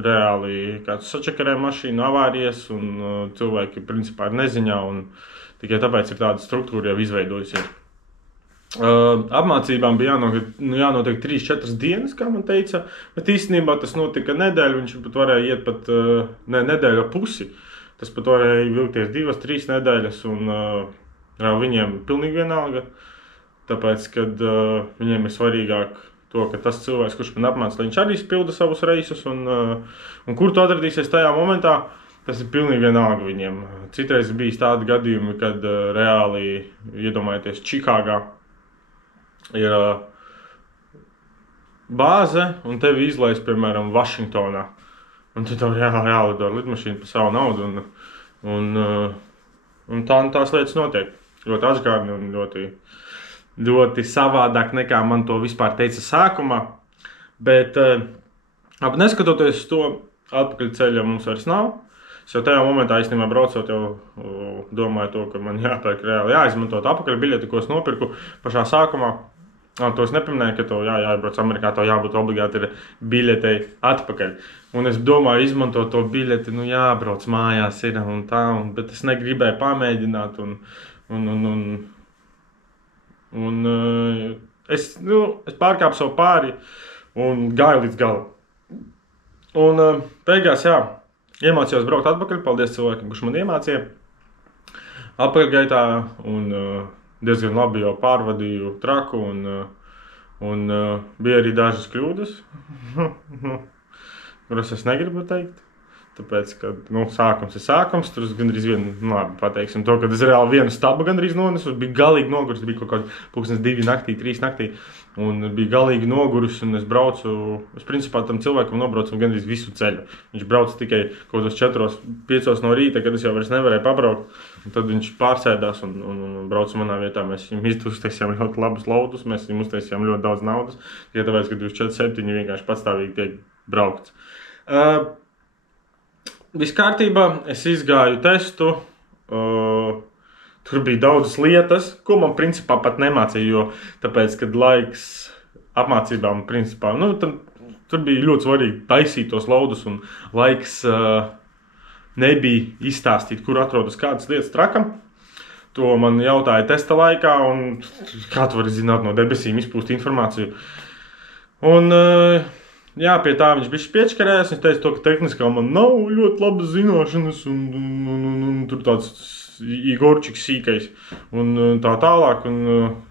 reāli kāds sačakarē mašīnu, avārijas, un cilvēki principā ir neziņā, un tikai tāpēc ir tāda struktūra jau izveidojusies. Apmācībām bija jānotiek 3-4 dienas, kā man teica, bet īstenībā tas notika nedēļu, viņš pat varēja iet pat nedēļu pusi. Tas pat varēja vilkties 2-3 nedēļas, un viņiem pilnīgi vienalga, tāpēc, kad viņiem ir svarīgāk to, ka tas cilvēks, kurš man apmāca, lai viņš arī spilda savus reisus, un kur tu atradīsies tajā momentā, tas ir pilnīgi vienalga viņiem. Citreiz bijis tādi gadījumi, kad reāli, iedomājieties, Čikāgā ir bāze, un tevi izlaist, piemēram, Vašingtonā. Un tad tev jālido ar lidmašīnu par savu naudu, un tās lietas notiek. Ļoti atžkārni un ļoti savādāk nekā man to vispār teica sākumā. Bet, neskatoties to, atpakaļ ceļa mums vairs nav. Es jau tajā momentā īstenībā braucot jau domāju to, ka man jāpērk reāli jāizmantot atpakaļ biļeti, ko es nopirku pašā sākumā. To es nepieminēju, ka tev jābrauc Amerikā, tev jābūt obligāti ir biļetei atpakaļ. Un es domāju, izmantot to biļeti, jābrauc mājās ir un tā, bet es negribēju pamēģināt es pārkāpu savu pāri un gāju līdz galam. Un beigās, iemācījos braukt atpakaļ, paldies cilvēkiem, kurš man iemācīja atpakaļgaitā, un diezgan labi jau pārvadīju traku, un bija arī dažas kļūdas, kuras es negribu teikt. Tāpēc, ka sākums ir sākums, tur es gandrīz labi pateiksim to, kad es reāli vienu stabu gandrīz nonesu, bija galīgi noguris, bija kaut kādi 2 naktī, 3 naktī, un bija galīgi noguris, un es principā tam cilvēkam nobraucu gandrīz visu ceļu. Viņš brauca tikai kaut kādos 4-5 no rīta, kad es jau vairs nevarēju pabraukt, un tad viņš pārsēdās un brauca manā vietā. Mēs viņam uztaisījām ļoti labus laudus, mēs viņam uztaisījām ļoti daudz naudas, tikai tāpēc, ka 24/7 vienkārši patstāvīgi tiek braukts. Viss kārtībā, es izgāju testu, tur bija daudzas lietas, ko man principā pat nemācīja, jo tāpēc, kad laiks apmācībām principā, tur bija ļoti svarīgi taisīt tos laudus, un laiks nebija izstāstīt, kur atrodas kādas lietas trakam. To man jautāja testa laikā, un kā tu vari zināt no debesīm izpūst informāciju. Un Jā, pie tā viņš bija piečkarējis. Viņš teica, ka tehniskā man nav ļoti labas zināšanas, un tur tāds Igorčiks sīkais un tā tālāk.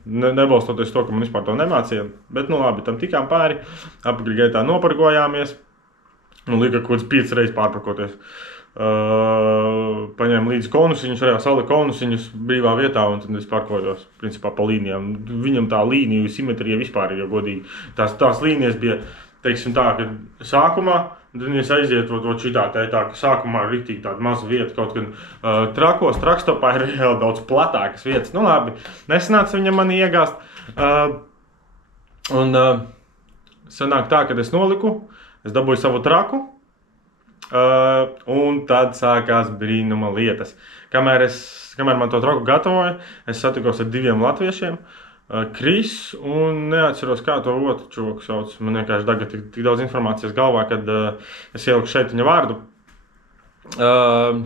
Nebalstoties to, ka man vispār to nemācīja. Bet, nu labi, tam tikām pāri. Apakaļ gaitā noparkojāmies. Un lika kaut kāds 5 reizes pārparkoties. Paņēma līdzi konusiņus, reāli salika konusiņus brīvā vietā, un tad es parkojos, principā, pa līnijām. Viņam tā līniju simetrija vispār ir, jo godīgi. Tās līnijas bija, teiksim tā, ka sākumā, tad viņas aiziet šitā, tā, ka sākumā ir riktīgi tāda maza vieta, kaut kad trakstopā ir reāli daudz platākas vietas. Nu labi, nesanāca viņam mani iegāst. Sanāk tā, kad es noliku, es dabūju savu traku, un tad sākās brīnuma lietas. Kamēr man to traku gatavoju, es satikos ar 2 latviešiem, Kris, un neatceros, kā to otru čoku sauc. Man vienkārši tagad tik daudz informācijas galvā, kad es ieliku šeit viņa vārdu.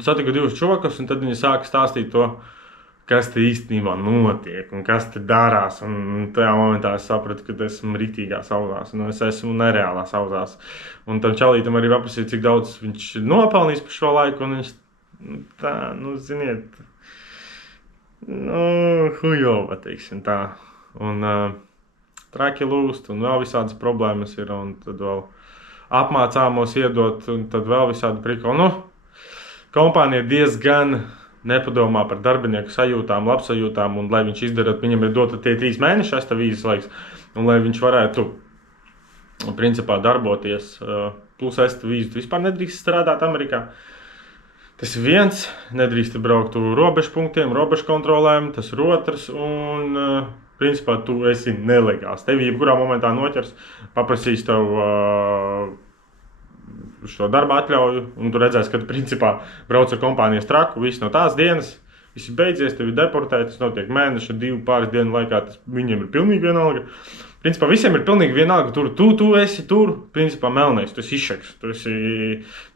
Satiku 2 čokus, un tad viņi sāka stāstīt to, kas te īstenībā notiek, un kas te darās. Un tajā momentā es sapratu, ka esmu ritīgā sauzās, un es esmu nereālā sauzās. Un tam čalītam arī paprasīja, cik daudz viņš ir nopelnījis par šo laiku, un viņš tā, nu, ziniet, hujova, teiksim tā. Un traki lūst, un vēl visādas problēmas ir, un tad vēl apmācāmos iedot, un tad vēl visādi prikoli. Nu, kompānija diezgan nepadomā par darbinieku sajūtām, labsajūtām, un lai viņš izdarot, viņam ir dota tie 3 mēneši, tas vīzes laiks, un lai viņš varētu, principā, darboties, plus vīzu vispār nedrīkst strādāt Amerikā. Tas ir viens, nedrīkst braukt uz robežu punktiem, robežu kontrolēm, tas ir otrs, un, principā, tu esi nelegāls. Tevi jebkurā momentā noķers, paprasīs tev šo darba atļauju, un tu redzēsi, ka tu, principā, brauc ar kompānijas traku, viss no tās dienas, viss ir beidzies, tevi deportē, tas notiek mēneša, 2 pāris dienu laikā, tas viņiem ir pilnīgi vienalga. Principā, visiem ir pilnīgi vienalga, tu esi tur, principā, melnais, tu esi izšeks, tu esi,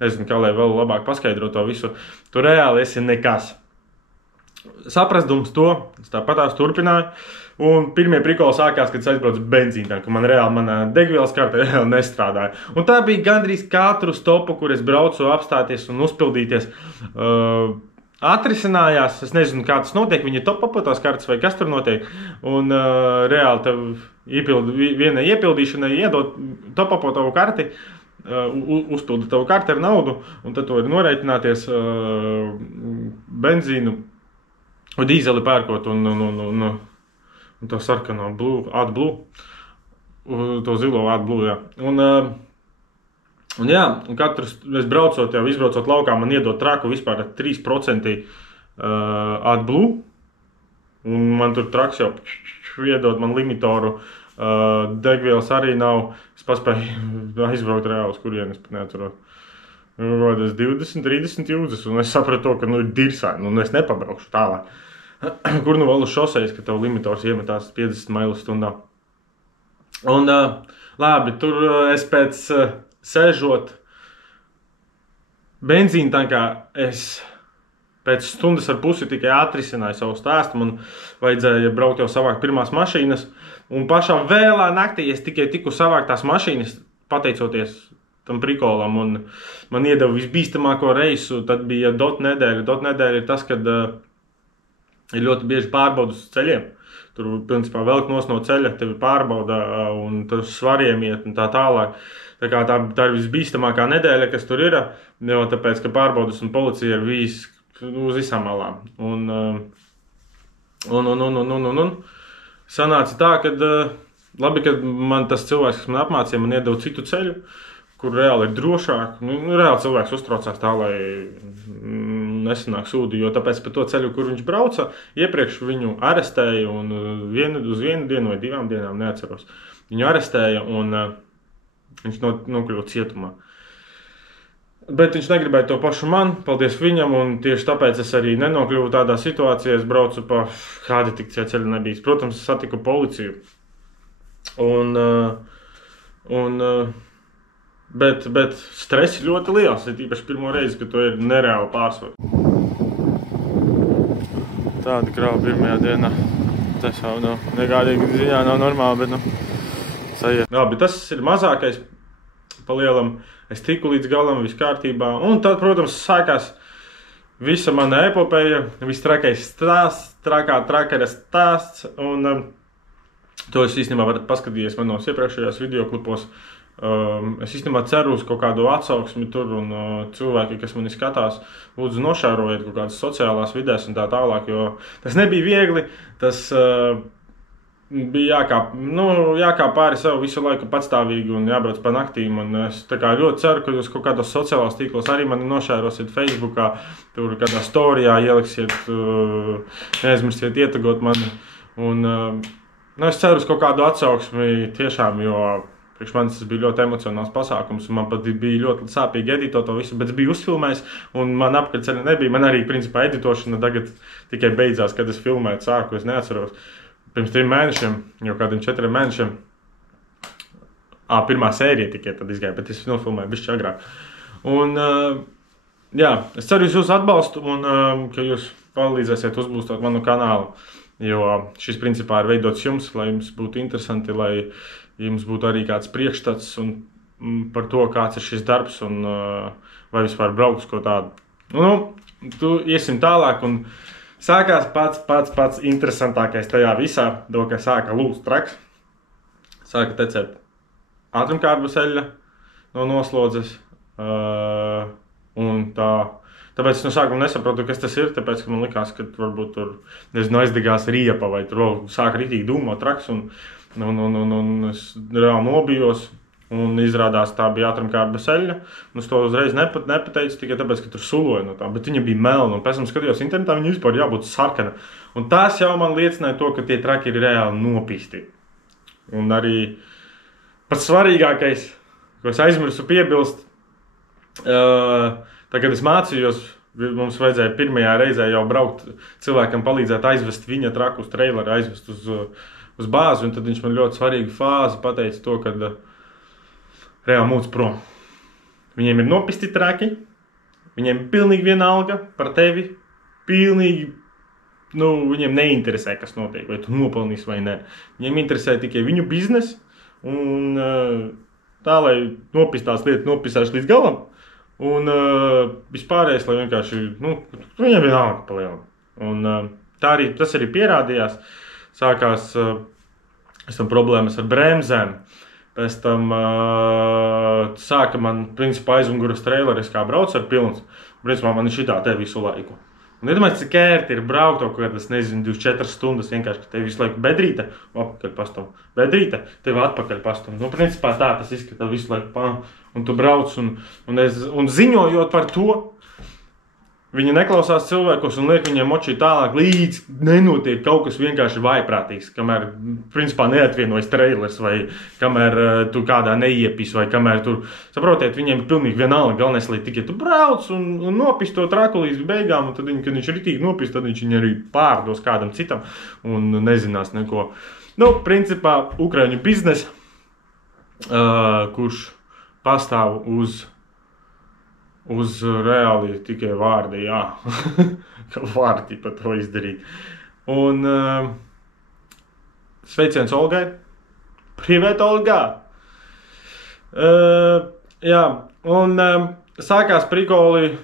nezinu, kā lai vēl labāk paskaidro to visu, tu reāli esi nekas. Saprastdums to, es tāpatās turpināju, un pirmie prikoli sākās, kad es aizbraucu benzīnā, ka man reāli mana degvielas karte reāli nestrādāja. Un tā bija gandrīz katru stopu, kur es braucu apstāties un uzpildīties, atrisinājās. Es nezinu, kā tas notiek, viņi top-upā tās kartes vai kas tur notiek, un reāli tev vienai iepildīšanai iedot top-upā tavu karti, uzpildi tavu karti ar naudu, un tad to ir noreikināties benzīnu, dīzeli pērkot un to sarkano AdBlue, to zilo AdBlue, jā. Un jā, un katru es braucot, jau izbraucot laukā, man iedot traku vispār ar 3% AdBlue, un man tur traks jau iedod man limitoru, degvielas arī nav, es paspēju aizbraukt reāli uz kurienes, pat neatceros. 20, 30 jūdzes, un es sapratu to, ka ir dirsāni, un es nepabraukšu tālāk. Kur nu vēl uz šosejas, ka tev limitors iemetās 50 mailes stundā. Un labi, tur es pēc sēžot benzīna tankā, es pēc stundas ar pusi tikai atrisināju savu stāstu, man vajadzēja braukt jau savākt pirmās mašīnas, un pašā vēlā naktī es tikai tiku savākt tās mašīnas, pateicoties tam prikolam, un man iedeva visbīstamāko reisu, tad bija dot nedēļa. Dot nedēļa ir tas, kad ir ļoti bieži pārbaudas ceļiem. Tur, principā, velk nos no ceļa, tevi pārbauda, un tur svariem iet, un tā tālāk. Tā kā tā ir visbīstamākā nedēļa, kas tur ir, jo tāpēc, ka pārbaudas un policija ir uz visām malām. Un sanāca tā, kad labi, kad man tas cilvēks, kas man apmācīja, man iedeva citu ceļu, kur reāli ir drošāk. Reāli cilvēks uztraucās tā, lai nesanāk sūdi, jo tāpēc par to ceļu, kur viņš brauca, iepriekš viņu arestēja un uz vienu dienu vai 2 dienām, neatceros. Viņu arestēja un viņš nokļuva cietumā. Bet viņš negribēja to pašu man, paldies viņam, un tieši tāpēc es arī nenokļuvu tādā situācijā, es braucu pa kādi tik ceļi nebija. Protams, es satiku policiju. Bet stress ir ļoti liels, ir īpaši pirmo reizi, ka to ir nereāli pārsvaru. Tāda krava pirmajā dienā. Tas jau negādīgi ziņā nav normāli, bet sajiet. Jā, bet tas ir mazākais. palielam. Es tiku līdz galam, viss kārtībā. Un tad, protams, sākās visa mana epopeja, viss trakais stāsts, trakaras stāsts. Un to es īstenībā varat paskatīties manos iepriekšējos videoklipos. Es īstenībā ceru uz kaut kādu atsauksmi tur, un cilvēki, kas mani skatās, lūdzu nošērojiet kaut kādas sociālās vidēs un tā tālāk, jo tas nebija viegli, tas bija jākāp pāri sev visu laiku patstāvīgi un jābrauc pa naktīm, un es tā kā ļoti ceru, ka jūs kaut kādos sociālās tīklos arī mani nošērosiet Facebookā, tur kādā storijā ieliksiet, neaizmirstiet ietagot mani, un es ceru uz kaut kādu atsauksmi tiešām, jo priekš manis tas bija ļoti emocionāls pasākums, un man pat bija ļoti sāpīgi editot to visu, bet es biju uzfilmējis, un man apkārtceļa nebija. Man arī, principā, editošana tagad tikai beidzās, kad es filmēju sāku, es neatceros. Pirms 3 mēnešiem, jau kādiem 4 mēnešiem, pirmā sērija tikai tad izgāja, bet es nofilmēju bišķi agrāk. Un, es ceru uz jūsu atbalstu, un ka jūs palīdzēsiet uzbūstot manu kanālu, jo šis, principā, ir veidots jums, lai jums būtu interesanti, lai jums būtu arī kāds priekšstats par to, kāds ir šis darbs un vai vispār braukt uz ko tādu. Tu iesim tālāk un sākās pats interesantākais tajā visā, ka sāka lūst traks. Sāka tecēt ātrumkārbas eļļa no noslodzes un tāpēc es no sākuma nesaprotu, kas tas ir, tāpēc, ka man likās, ka varbūt tur, aizdegās riepa vai tur vēl sāka ritīgi dūmot traks un es reāli nobijos, un izrādās tā bija ātrumkārbas eļļa. Es to uzreiz nepateicu tikai tāpēc, ka tur suloja no tā, bet viņa bija melna, un pēc tam skatījos internetā, viņa vispār jābūt sarkana. Un tās jau man liecināja to, ka tie traki ir reāli nopisti. Un arī pats svarīgākais, ko es aizmirsu piebilst, kad es mācījos, mums vajadzēja pirmajā reizē jau braukt, cilvēkam palīdzēt aizvest viņa traku uz traileri, aizvest uz bāzi, un tad viņš man ļoti svarīgu fāzi pateica to, kad reāli mūc prom. Viņiem ir nopisti traki, viņiem ir pilnīgi vienalga par tevi, pilnīgi, viņiem neinteresē, kas notiek, vai tu nopelnīs vai nē. Viņiem interesē tikai viņu biznes, un tā, lai nopistās lietas nopisās līdz galam, un vispārējais, lai vienkārši, viņiem vienalga palielam. Un tas arī pierādījās. Sākās problēmas ar bremzēm, pēc tam sāka man, principā, aizmugures traileris kā brauc ar pilns. Principā man ir šitā te visu laiku. Un iedomājies, cik ērti ir braukt kaut kādas, 24 stundas vienkārši, ka tev visu laiku bedrīte, atpakaļ pastum, bedrīte, tev atpakaļ pastum. Principā tā tas izskatā visu laiku, un tu brauc, un ziņojot par to, viņi neklausās cilvēkos un liek viņiem močīt tālāk, līdz nenotiek kaut kas vienkārši vaiprātīgs, kamēr, principā, neatvienojas trailers, vai kamēr tu kādā neiepis, vai kamēr tur, saprotiet, viņiem ir pilnīgi vienalga, galvenais, lai tikai tu brauc un nopis to traku līdz beigām, un tad, kad viņš ritīgi nopis, tad viņš viņu arī pārdos kādam citam un nezinās neko. Principā, Ukraiņu biznes, kurš pastāv uz reāli tikai vārdi, jā, ka vārdi par to izdarīt. Un sveiciens Olgai. Privet, Olga! Jā, un sākās prikoli,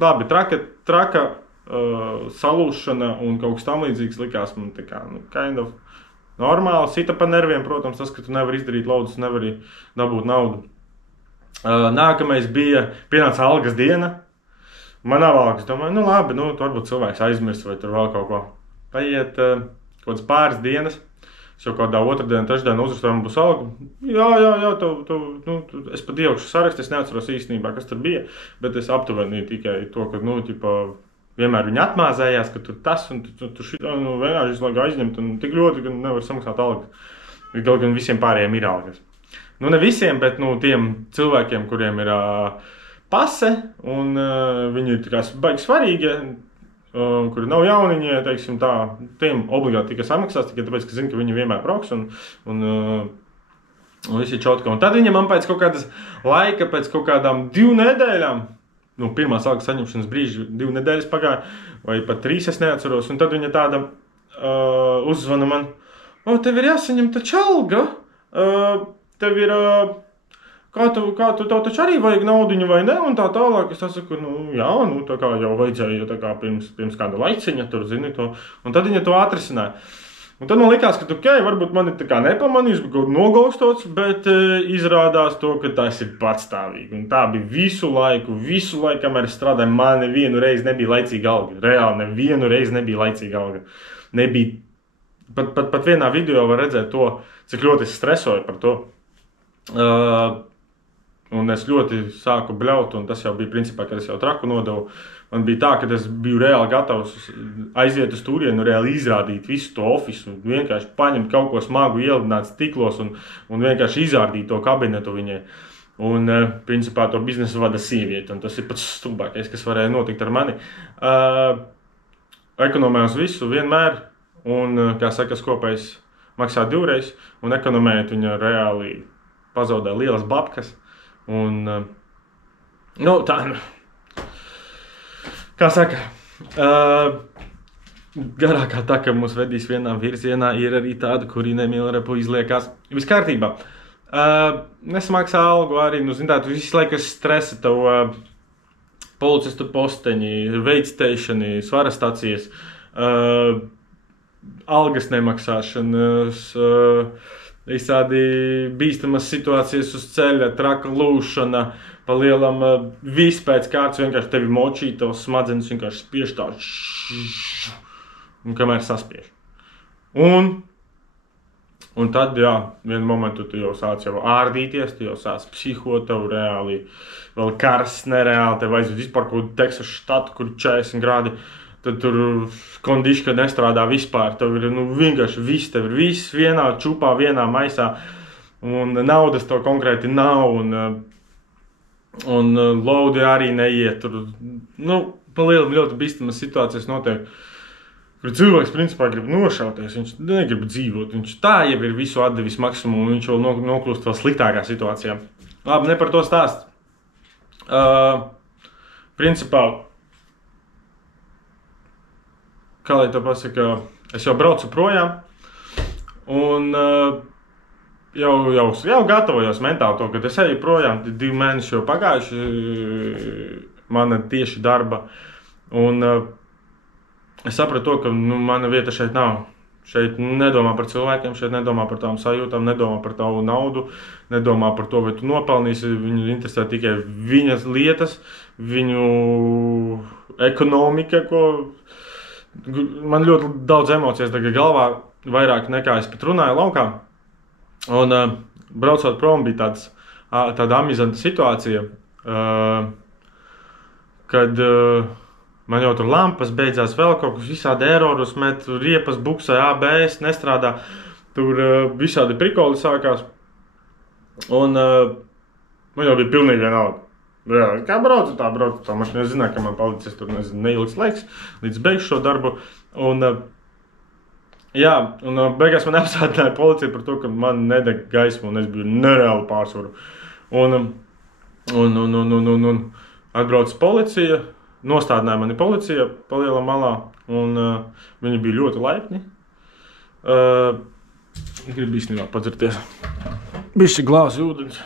labi, traka salūšana un kaut kas tam līdzīgs likās man tā kā, kind of normāli. Sita pa nerviem, protams, tas, ka tu nevari izdarīt laudus, nevari dabūt naudu. Nākamais pienāca algas diena. Man nav algas, domāju, labi, varbūt cilvēks aizmirst vai tur vēl kaut ko. Paiet kaut kāds pāris dienas, es jau kādā otrdienu, trešdienu uzrakstīju, man būs alga. Jā, es pat ieaugšu sarakstu, es neatceros īstenībā, kas tur bija, bet es aptuveni tikai to, ka, vienmēr viņi atmāzējās, ka tur tas un tur šitā, vienkārši visu laiku aizņemt un tik ļoti, ka nevar samaksāt algas. Gal gan visiem pārējiem ir algas. Ne visiem, bet tiem cilvēkiem, kuriem ir pase, un viņi ir baigi svarīgi, kuri nav jauniņie, teiksim tā, tiem obligāti tikai samaksās, tikai tāpēc, ka zina, ka viņi vienmēr brauks, un visi ir čotka. Un tad viņa man pēc kaut kādas laika, pēc kaut kādām 2 nedēļām, pirmās algas saņemšanas brīži 2 nedēļas pagāja, vai pat 3, es neatceros, un tad viņa tāda uzzvana man, tev ir jāsaņem taču alga, tev ir tev taču arī vajag naudiņu vai ne, un tā tālāk. Es saku, jā, tā kā jau vajadzēja, tā kā pirms kāda laiciņa tur, zini to, un tad viņa to atrisināja. Un tad man likās, ka, varbūt mani tā kā nepamanīs, kaut nogaustots, bet izrādās to, ka tas ir patstāvīgi. Un tā bija visu laiku, kamēr es strādāju, man nevienu reizi nebija laicīga alga. Reāli nevienu reizi nebija laicīga alga. Nebija. Pat vienā video var redzēt to, cik ļoti es stresoju par to. Un es ļoti sāku bļaut, un tas jau bija principā, kad es jau traku nodevu. Man bija tā, ka es biju reāli gatavs aiziet uz turienu, reāli izrādīt visu to ofisu, vienkārši paņemt kaut ko smagu, ielidināt stiklos un vienkārši izrādīt to kabinetu viņai. Un, principā, to biznesu vada sieviete, un tas ir pats stulbākais, kas varēja notikt ar mani. Ekonomēju uz visu vienmēr, un, kā saka, kopējs maksā divreiz, un ekonomējot viņa reāli pazaudē lielas babkas. Un, tā, kā saka, garākā tā, ka mūs vedīs vienā virzienā, ir arī tāda, kuri nemīlrepu izliekās. Viss kārtībā. Nesamaksā algu arī, tu visu laiku stresa tev policistu posteņi, veidsteišani, svara stacijas, algas nemaksāšanas, visādi bīstamas situācijas uz ceļa, traka lūšana, pa lielam viss pēc kārtas vienkārši tevi močī, tavs smadzenes vienkārši spiež tā, un kamēr saspiež. Un tad, jā, vienu momentu tu jau sāc ārdīties, tu jau sāc psihot, tev reāli vēl karsts nereāli, tev aizved vispār kaut Teksas štatu, kur 40 grādi. Tad tur kondiška nestrādā vispār, tev ir vienkārši viss, tev ir viss vienā čupā, vienā maisā, un naudas tev konkrēti nav, un laudi arī neiet, tur, pa lielam ļoti bīstamas situācijas notiek, kur cilvēks principā grib nošauties, viņš negrib dzīvot, viņš tā jau ir visu atdevis maksimumu, un viņš vēl noklūst vēl sliktākā situācijā. Labi, ne par to stāst. Principā, kā lai to pasaka, es jau braucu projām, un jau gatavojos mentāli to, kad es eju projām, 2 mēneši jau pagājuši mana tieši darba, un es sapratu to, ka mana vieta šeit nav. Šeit nedomā par cilvēkiem, šeit nedomā par tām sajūtām, nedomā par tavu naudu, nedomā par to, vai tu nopelnīsi, viņu interesē tikai viņas lietas, viņu ekonomika, man ļoti daudz emocijas tagad galvā, vairāk nekā es pat runāju laukā. Un braucot prom bija tāda amizanta situācija, kad man jau tur lampas beidzās, vēl kaut kas visādi erorus met, riepas buksē, ABS nestrādā, tur visādi prikoli sākās. Un man jau bija pilnīgi vienalga. Kā braucu, tā mašīna. Es zināju, ka man palicis tur neilgs laiks, līdz beigšu šo darbu. Un beigās man apstādināja policija par to, ka man nedeg gaismu, un es biju nereāli pārsvaru. Un atbrauc policija. Nostādināja mani policija pa lielam malā, un viņi bija ļoti laipni. Gribu īstenībā padzerties. Bišķi glāzi ūdens.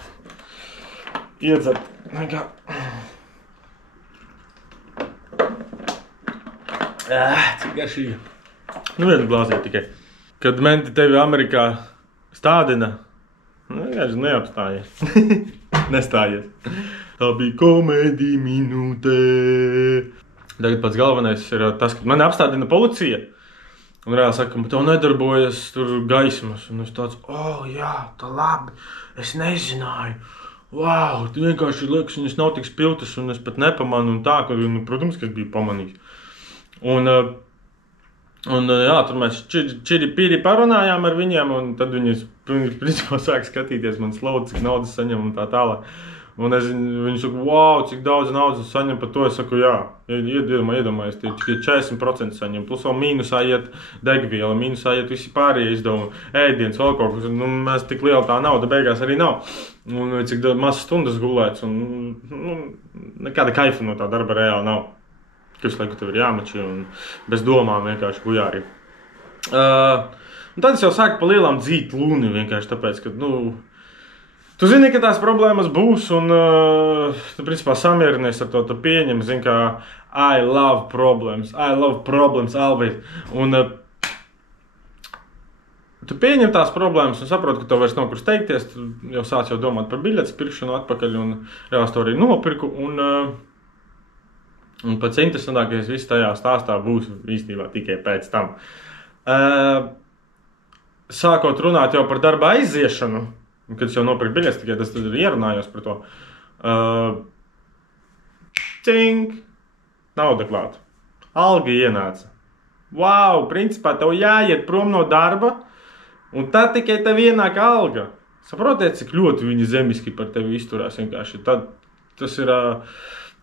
Iedzert. Cik garšīgi. Vienu glāzīt tikai. Kad menti tevi Amerikā stādina, vienkārši neapstājies. Nestājies. Tā bija komēdija minūte. Tagad pats galvenais ir tas, ka mani apstādina policija. Un reāli saka, ka tev nedarbojas tur gaismas. Un es tāds, jā, tā labi, es nezināju. Wow, tu vienkārši liekas, viņas nav tik spiltas, un es pat nepamanu. Un tā, ka, protams, ka es biju pamanījis. Un tur mēs čiri parunājām ar viņiem, un tad viņi principā sāk skatīties man slovu, cik naudas saņem un tā tālāk. Un viņi saka, wow, cik daudz naudas saņem par to. Es saku, jā, iedomājies, tikai 40% saņem. Plus vēl mīnusā iet degviela, mīnusā iet visi pārējie izdevumi, ēdiens, vēl kaut kas. Mēs tik liela tā nauda beigās arī nav. Un cik mazas stundas gulēts. Nekāda kaifa no tā darba reāli nav. Visu laiku tev ir jāmači un bez domām vienkārši gujāri. Un tad es jau sāku pa lielām dzīt lūni vienkārši tāpēc, ka, Tu zini, ka tās problēmas būs, un tu, principā, samierinies ar to, tu pieņem, zini, kā I love problems always. Un tu pieņem tās problēmas un saproti, ka tev vairs nav kur steigties, tu jau sāc domāt par biļetes pirkšanu atpakaļ, un reāls to arī nopirku, un pats interesantākais viss tajā stāstā būs īstenībā tikai pēc tam. Sākot runāt jau par darba aiziešanu, kad es jau nopirku biļetes, tikai tas tad ierunājos par to. Cink! Nauda klāt. Alga ienāca. Wow! Principā tev jāiet prom no darba, un tad tikai tev ienāk alga. Saprotiet, cik ļoti viņi zemiski par tevi izturās vienkārši. Tad tas ir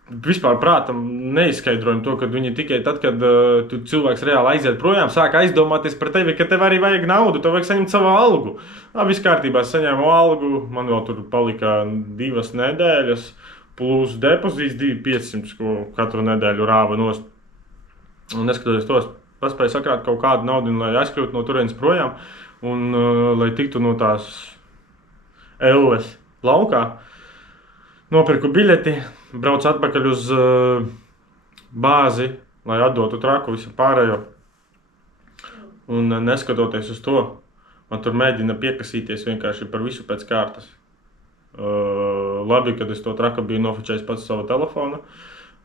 vispār prātam neizskaidrojami to, ka viņi tikai tad, kad tu cilvēks reāli aiziet projām, sāk aizdomāties par tevi, ka tev arī vajag naudu, tev vajag saņemt savu algu. Viss kārtībā, es saņēmu algu, man vēl tur palika 2 nedēļas, plus depozīts 500, ko katru nedēļu rāva nost. Un neskatoties tos, paspēju sakrāt kaut kādu naudu, lai aizkļūtu no turienes projām, un lai tiktu no tās elles laukā. Nopirku biļeti, braucu atpakaļ uz bāzi, lai atdotu traku visu pārējo. Un neskatoties uz to, man tur mēģina piekasīties vienkārši par visu pēc kārtas. Labi, kad es to traku biju nofočējis pats savu telefonu.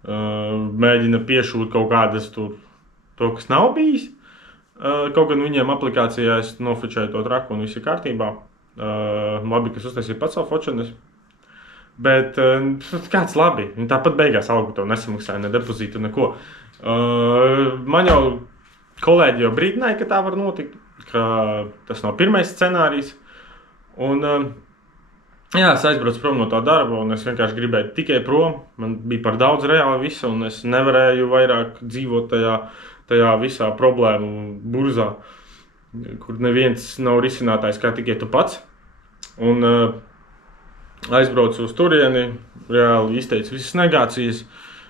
Mēģina piešūt kaut kādas tur, to, kas nav bijis. Kaut gan viņiem aplikācijā es nofočēju to traku un viss ir kārtībā. Labi, ka es uztaisīju pats savu fočenes. Bet kāds labi, viņi tāpat beigās algu tev nesamaksāja, ne depozītu, neko. Man jau kolēģi jau brīdināja, ka tā var notikt, ka tas nav pirmais scenārijs. Un jā, es aizbraucu prom no tā darba, un es vienkārši gribēju tikai prom. Man bija par daudz reāli visa, un es nevarēju vairāk dzīvot tajā visā problēmu burzā, kur neviens nav risinātājs kā tikai tu pats. Un aizbraucu uz turieni, reāli izteicu visas negācijas,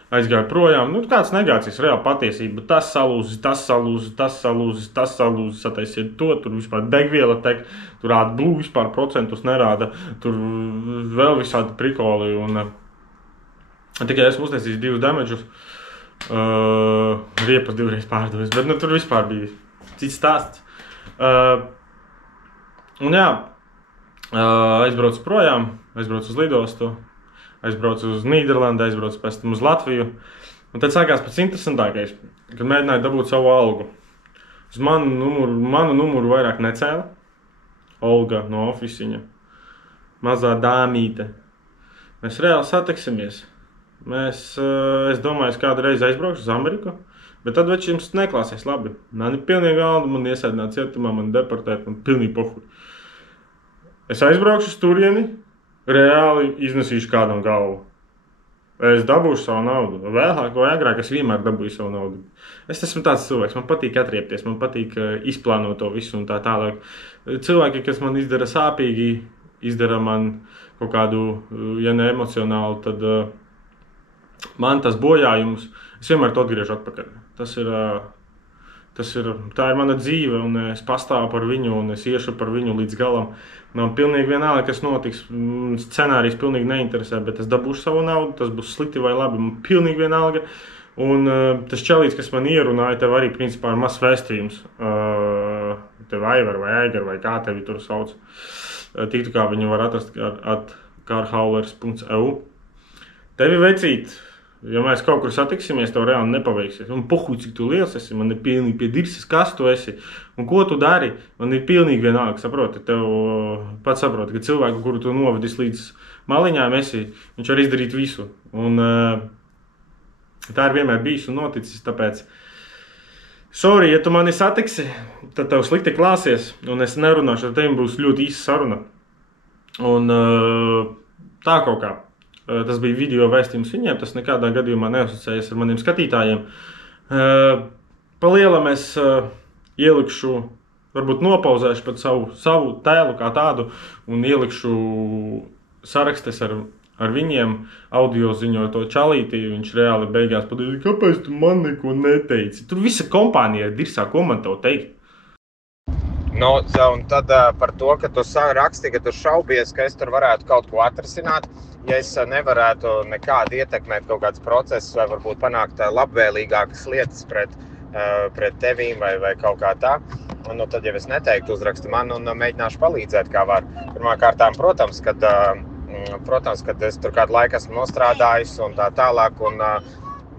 aizgāju projām. Kāds negācijas, reāli patiesība. Tas salūzis, sataisiet to, tur vispār degviela tek, tur AdBlue vispār procentus nerāda, tur vēl visādi prikoli. Un tikai esmu uztaisījis 2 damage'us, riepas 2 reizes pārdevis, bet tur vispār bija cits stāsts. Un jā, aizbraucu projām, aizbraucu uz lidostu, aizbraucu uz Nīderlandi, aizbraucu pēc tam uz Latviju. Un tad sākās pats interesantākais, kad mēģināju dabūt savu algu. Uz manu numuru vairāk necēla. Olga no ofisiņa. Mazā dāmīte. Mēs reāli satiksimies. Es domāju, es kādu reizi aizbraukšu uz Ameriku, bet tad veči jums neklāsies labi. Man ir pilnīgi galda, man iesēdināt cietumā, man deportēt, man pilnīgi pohuri. Es aizbraukšu uz turieni, reāli iznesīšu kādam galvu. Es dabūšu savu naudu. Vēlāk vai agrāk es vienmēr dabūju savu naudu. Es esmu tāds cilvēks, man patīk atriepties, man patīk izplānot to visu un tā tālāk. Cilvēki, kas man izdara sāpīgi, izdara man kaut kādu, ja ne emocionāli, tad man tas bojājums, es vienmēr to atgriežu atpakaļ. Tā ir mana dzīve, un es pastāvu par viņu, un es iešu par viņu līdz galam. Man pilnīgi vienalga, kas notiks, scenārijs pilnīgi neinteresē, bet es dabūšu savu naudu, tas būs slikti vai labi, man pilnīgi vienalga. Un tas čelīts, kas man ierunāja, tev arī principā ir mazs vēstījums. Tev Aivar vai Aigar vai kā tevi tur sauc. Tiktu kā viņu var atrast at carhaulers.eu. Tevi vecīt! Ja mēs kaut kur satiksimies, tev reāli nepaveiksies. Un pohuj, cik tu liels esi, man ir pilnīgi pie dirses, kas tu esi. Un ko tu dari, man ir pilnīgi vienalga, saproti. Tev pats saproti, ka cilvēku, kuru tu novedis līdz maliņām esi, viņš var izdarīt visu. Un tā ir vienmēr bijis un noticis, tāpēc sorry, ja tu mani satiksi, tad tev slikti klāsies, un es nerunāšu, ar tevi būs ļoti īsa saruna. Un tā kaut kā. Tas bija video vēstījums viņiem, tas nekādā gadījumā neasociējas ar maniem skatītājiem. Pa lielam es ielikšu, varbūt nopauzēšu pat savu tēlu kā tādu un ielikšu sarakstes ar viņiem, audio ziņoja to čalīti, viņš reāli beigās pateica, kāpēc tu man neko neteici? Tur visa kompānija ir dirsā, ko man tev teikt? Nu, un tad par to, ka tu rakstīji, ka tu šaubies, ka es tur varētu kaut ko atrisināt. Ja es nevarētu nekādi ietekmēt kaut kāds process vai varbūt panākt labvēlīgākas lietas pret tevīm vai kaut kā tā, nu, tad jau es neteiktu uzraksti man un mēģināšu palīdzēt, kā var. Pirmkārtām, protams, kad es tur kādu laiku esmu nostrādājis un tā tālāk.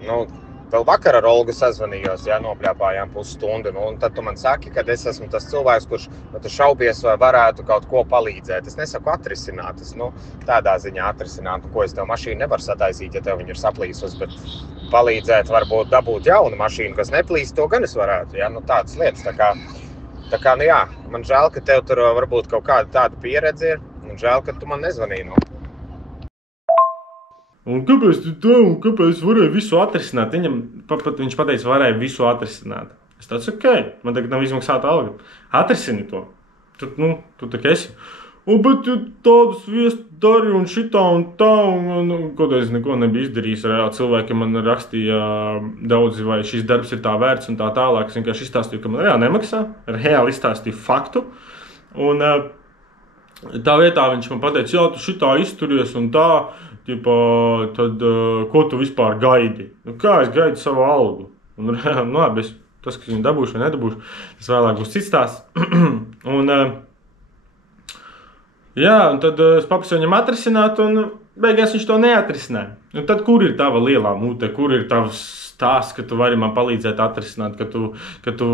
Nu, vēl vakar ar Olgu sazvanījos, nopļāpājām pusstundu. Un tad tu man saki, ka es esmu tas cilvēks, kurš šaubies vai varētu kaut ko palīdzēt. Es nesaku atrisināt, tādā ziņā atrisināt, ko es tev mašīnu nevaru sataisīt, ja tev viņa ir saplīsus, bet palīdzēt varbūt dabūt jaunu mašīnu, kas neplīst, to gan es varētu. Tādas lietas. Tā kā, man žēl, ka tev tur varbūt kaut kāda tāda pieredze ir, un žēl, ka tu man nezvanīji. Un kāpēc tu tā, un kāpēc varēja visu atrisināt? Viņš pateica, varēja visu atrisināt. Es tāds, ok, man tagad nav izmaksāta alga. Atrisini to. Tu tā kā esi. Bet tādus viestu dari un šitā un tā, un kaut es neko nebiju izdarījis. Cilvēki man rakstīja daudzi, vai šis darbs ir tā vērts un tā tālāk. Es vienkārši izstāstīju, ka man reāli nemaksā. Reāli izstāstīju faktu. Un tā vietā viņš man pateica, jā, tu šitā izturies un tā. Tad, ko tu vispār gaidi? Kā es gaidu savu algu? Un, labi, tas, kas viņu dabūšu vai nedabūšu, tas vēlāk būs cits stāsts. un tad es paprasīju viņam atrisināt, un beigās viņš to neatrisināja. Un tad, kur ir tava lielā mute? Kur ir tavs stāsts, ka tu vari man palīdzēt atrisināt, ka tu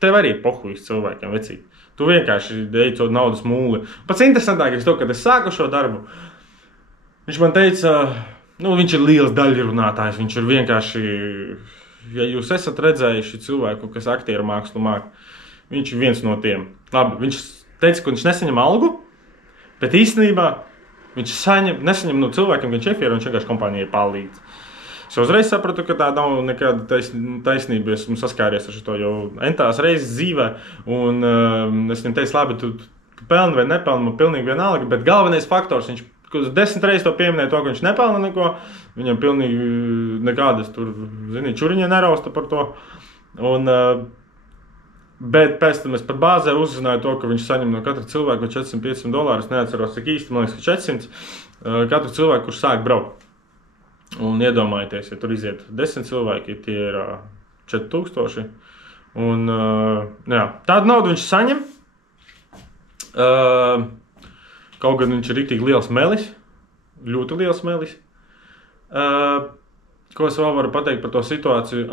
tev arī ir pohujas cilvēkiem, vecīt. Tu vienkārši deji to naudas mūli. Pats interesantākais to, kad es sāku šo darbu, viņš man teica, viņš ir liels daļrunātājs, viņš ir vienkārši, ja jūs esat redzējuši cilvēku, kas aktieru mākslu māk, viņš ir viens no tiem. Labi, viņš teica, ka viņš nesaņem algu, bet īstenībā viņš nesaņem no cilvēkiem, gan šefieru, viņš vienkārši kompānijai palīdz. Es uzreiz sapratu, ka tā nav nekāda taisnība, esmu saskāries ar šo jau entās reizes dzīvē, un es viņam teicu, labi, tu pelni vai nepelni, man pilnīgi vienalga, bet galvenais faktors, viņš 10 reizes to pieminēja to, ka viņš nepelna neko, viņam pilnīgi nekādas tur, čuriņa nerausta par to. Bet pēc tam es pat bāzē uzzināju to, ka viņš saņem no katra cilvēka $400-500, neatceros, cik īsti, man liekas, ka 400, katru cilvēku, kurš sāk braukt. Un iedomājieties, ja tur iziet 10 cilvēki, tie ir 4000. Un, tādu naudu viņš saņem. Kaut gan viņš ir riktīgi liels melis, ļoti liels melis. Ko es vēl varu pateikt par to situāciju?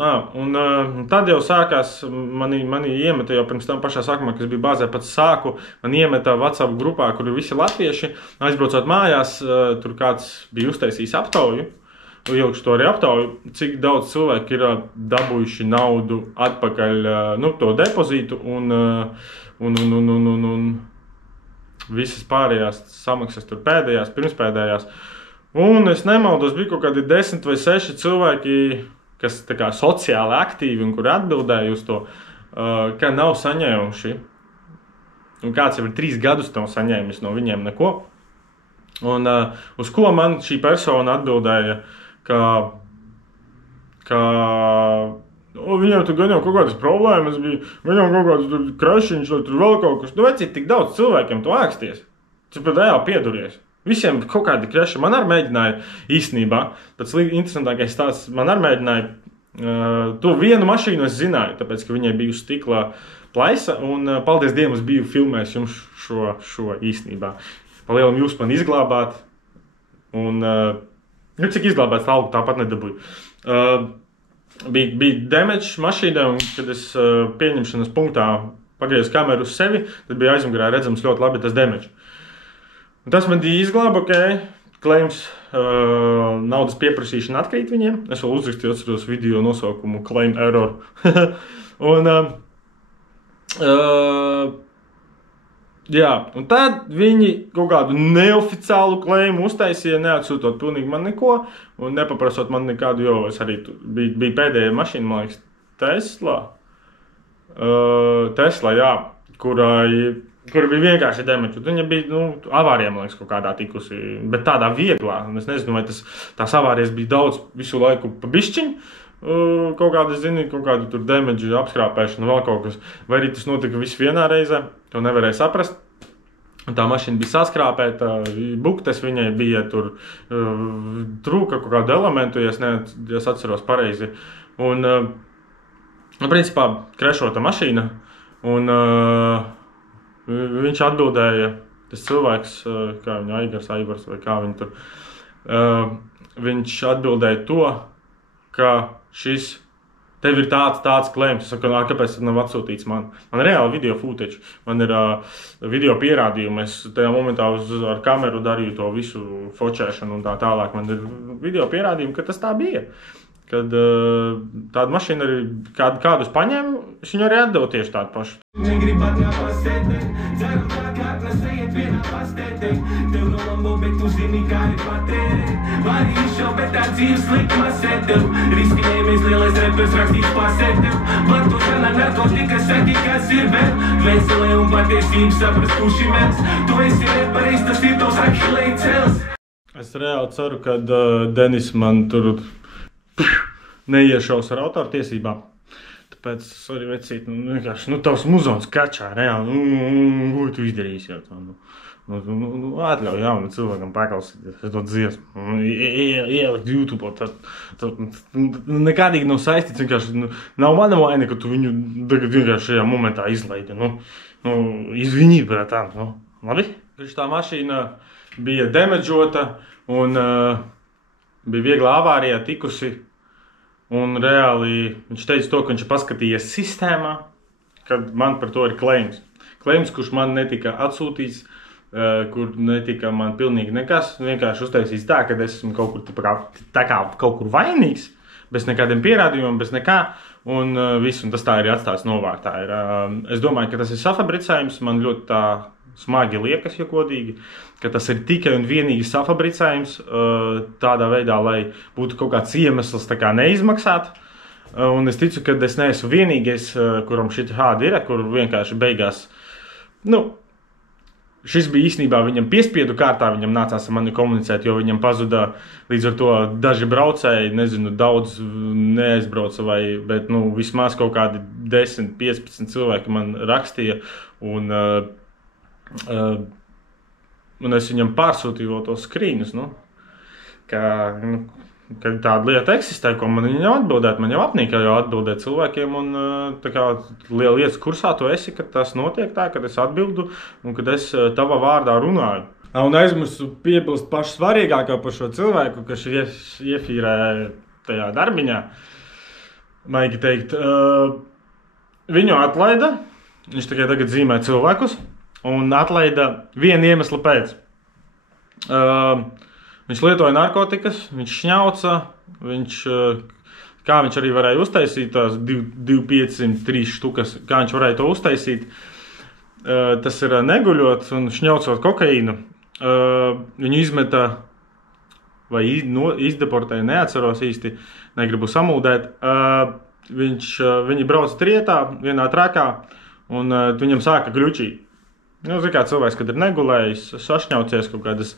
Tad jau sākās, mani iemeta jau pirms tam pašā sākumā, kas bija bāzē, pats sāku, man iemeta WhatsApp grupā, kur ir visi latvieši. Aizbraucot mājās, tur kāds bija uztaisījis aptauju, ielikšu to arī aptauju, cik daudz cilvēki ir dabūjuši naudu atpakaļ, to depozītu un visas pārējās samaksas tur pēdējās, pirmspēdējās. Un es nemaldos, bija kaut kādi 10 vai 6 cilvēki, kas tā kā sociāli aktīvi un kuri atbildēja uz to, ka nav saņēmuši. Un kāds jau ir 3 gadus nav saņēmis no viņiem neko. Un uz ko man šī persona atbildēja, ka viņam tur gan jau kaut kādas problēmas bija, viņam kaut kāds krašiņš, vai tur vēl kaut kas. Vecīt, tik daudz cilvēkiem tu āksties. Tu pat reāli pieduries. Visiem kaut kādi kraši. Man arī mēģināja īstenībā, pats interesantākais stāsts, man arī mēģināja to vienu mašīnu es zināju, tāpēc, ka viņai bija uz stikla plaisa, un paldies Dievam, es biju filmējis jums šo īstenībā. Palielam jūs man izglābāt, un cik izglābāts algu tāpat nedabūju. Bija damage mašīnā, un kad es pieņemšanas punktā pagriezu kameru uz sevi, tad bija aizmugurē redzams ļoti labi tas damage. Un tas man izglāba, claims, naudas pieprasīšana atkrīt viņiem. Es vēl uzrakstīju, atceros video nosaukumu claim error. un tad viņi kaut kādu neoficiālu claimu uztaisīja, neatsūtot pilnīgi man neko un nepaprasot man nekādu, jo es arī bija pēdējā mašīna, man liekas, Tesla, jā, kur bija vienkārši damage. Viņa bija, avārijā, man liekas, kaut kādā tikusi, bet tādā vieglā. Un es nezinu, vai tās avārijas bija daudz visu laiku pa bišķiņu, kaut kādu tur damage, apskrāpēšanu, vēl kaut kas. Vai arī tas notika viss vienā reizē, to nevarēja saprast. Un tā mašīna bija saskrāpēta, buktes viņai bija, tur trūka kaut kādu elementu, ja es atceros pareizi. Un, principā, krešota mašīna, un viņš atbildēja, tas cilvēks, kā viņa Aivars vai kā viņa tur, viņš atbildēja to, ka tev ir tāds klējums. Es saku, kāpēc tas nav atsūtīts man? Man ir reāli video footage, man ir video pierādījumi. Es tajā momentā ar kameru darīju to visu fočēšanu un tā tālāk. Man ir video pierādījumi, ka tas tā bija. Kad tāda mašīna arī kādus paņēma, es viņu arī atdevu tieši tādu pašu. Negribat nepasēdē, ceru tā kā nesējiet vienā pastēdē. Tev no lambo, bet tu zini, kā ir patērē. Varīšu, bet tā dzīves likma sēdev. Riski ņēmies lielais repers rakstīts pasēdev. Batošana narkotika saki, kas ir vēl. Dvēselē un patiesību saprast, kurš ir mels. Tu esi repareis, tas ir tavs Ahilei cels. Es reāli ceru, ka Denis man tur neiešaus ar autortiesībām. Tāpēc, sorry, vecīt, vienkārši, tavs muzons kačā, reāli, ko tu izdarīsi jau tā, atļauj jaunu cilvēkam paklausīties to dziesmu, ielikt YouTube, tad nekādīgi nav saistīts, vienkārši, nav mana vaina, ka tu viņu tagad vienkārši šajā momentā izlaidi, izvinīt, tā, labi? Tā mašīna bija damageota un bija viegla avārijā tikusi, un reāli viņš teica to, ka viņš paskatījās sistēmā, kad man par to ir klejms. Klejms, kurš man netika atsūtīts, kur netika man pilnīgi nekas, vienkārši uztaisīts tā, ka es esmu kaut kur vainīgs, bez nekādiem pierādījumiem, bez nekā, un viss, un tas tā arī atstāts novārtā. Es domāju, ka tas ir safabricējums, man ļoti tā smagi liekas, ja godīgi, ka tas ir tikai un vienīgi safabricējums tādā veidā, lai būtu kaut kāds iemesls tā kā neizmaksāt. Un es ticu, ka es neesmu vienīgais, kuram šitādi ir, kur vienkārši beigās, šis bija īstenībā viņam piespiedu kārtā, viņam nācās ar mani komunicēt, jo viņam pazuda līdz ar to daži braucēji, nezinu, daudz neaizbrauca bet vismaz kaut kādi 10-15 cilvēki man rakstīja, un es viņam pārsūtīju tos skrīnus, ka tāda lieta eksistē, ko man jau atbildēt, man jau apnīk jau atbildēt cilvēkiem, un tā kā liela lietas kursā tu esi, kad tas notiek tā, kad es atbildu, un kad es tavā vārdā runāju. Un aizmirsu piebilst pašu svarīgāko par šo cilvēku, kas iefīrē tajā darbiņā, maigi teikt, viņu atlaida, viņš tikai tagad zīmē cilvēkus, un atlaida vienu iemeslu pēc. Viņš lietoja narkotikas, viņš šņauca, kā viņš arī varēja uztaisīt tās 2503 štukas, kā viņš varēja to uztaisīt. Tas ir neguļot un šņaucot kokaīnu. Viņu izmeta vai izdeportēja, neatceros īsti, negribu samuldēt. Viņi brauca trietā, vienā trakā, un viņam sāka gļučīt. Kā cilvēks, kad ir negulējis, sašņaucies kaut kādas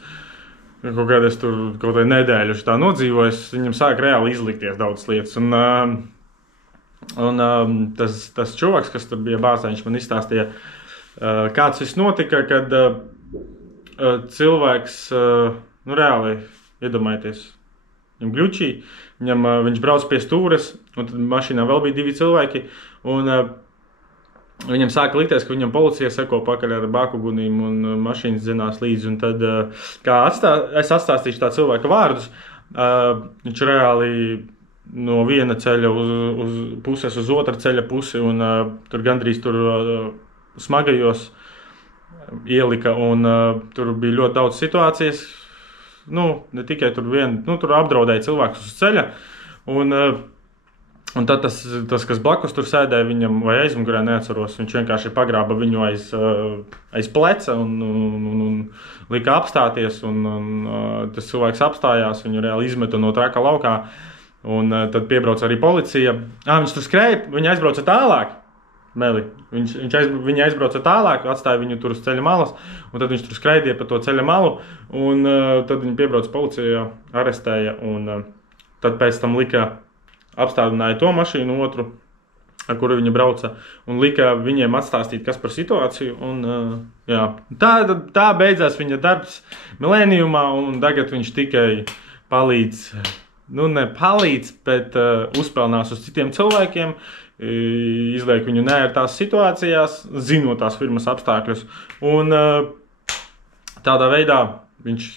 tur kaut vai nedēļu tā nodzīvojis, viņam sāk reāli izlikties daudz lietas. Un tas čovaks, kas tur bija bāzē, viņš man izstāstīja, kāds viss notika, kad cilvēks, reāli iedomājieties, viņam gļučī, viņš brauc pie stūres, un tad mašīnā vēl bija 2 cilvēki, un viņam sāka likties, ka viņam policija seko pakaļ ar bākugunīm un mašīnas dzinās līdzi. Un tad, kā es atstāstīšu tā cilvēka vārdus, viņš reāli no viena ceļa uz puses uz otru ceļa pusi un tur gandrīz tur smagajos ielika. Un tur bija ļoti daudz situācijas, ne tikai tur tur apdraudēja cilvēkus uz ceļa. Un tad tas, kas blakus tur sēdēja viņam vai aizmugurē, neatceros, viņš vienkārši pagrāba viņu aiz pleca un lika apstāties. Un tas cilvēks apstājās, viņu reāli izmeta no traka laukā. Un tad piebrauca arī policija. Viņš tur skrēja, viņi aizbrauca tālāk. Meli. Viņi aizbrauca tālāk, atstāja viņu tur uz ceļa malas, un tad viņš tur skraidīja pa to ceļa malu. Un tad viņi piebrauca policija, arestēja, un tad pēc tam lika apstādināja to mašīnu otru, ar kuru viņa brauca, un lika viņiem atstāstīt, kas par situāciju. Un, jā. Tā beidzās viņa darbs Millenniumā, un tagad viņš tikai palīdz, ne palīdz, bet uzpelnās uz citiem cilvēkiem, izliek viņu neērtās situācijās, zinot tās firmas apstākļus, un tādā veidā viņš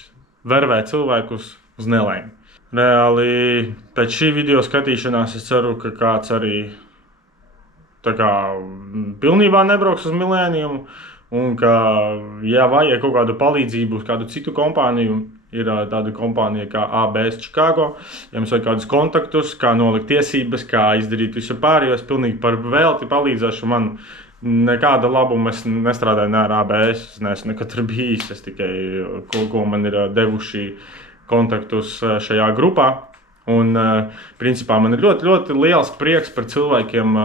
vervē cilvēkus uz nelaimi. Reāli pēc šī video skatīšanās es ceru, ka kāds arī tā kā pilnībā nebrauks uz Millenniumu, un ka, ja vajag kaut kādu palīdzību uz kādu citu kompāniju, ir tāda kompānija kā ABS Chicago, ja jums vajag kādus kontaktus, kā nolikt tiesības, kā izdarīt visu pārējo, es pilnīgi par velti palīdzēšu. Man nekāda labuma, es nestrādāju ne ar ABS, es neesmu nekad bijis, es tikai ko man ir devuši kontaktus šajā grupā. Un principā man ir ļoti, ļoti liels prieks par cilvēkiem,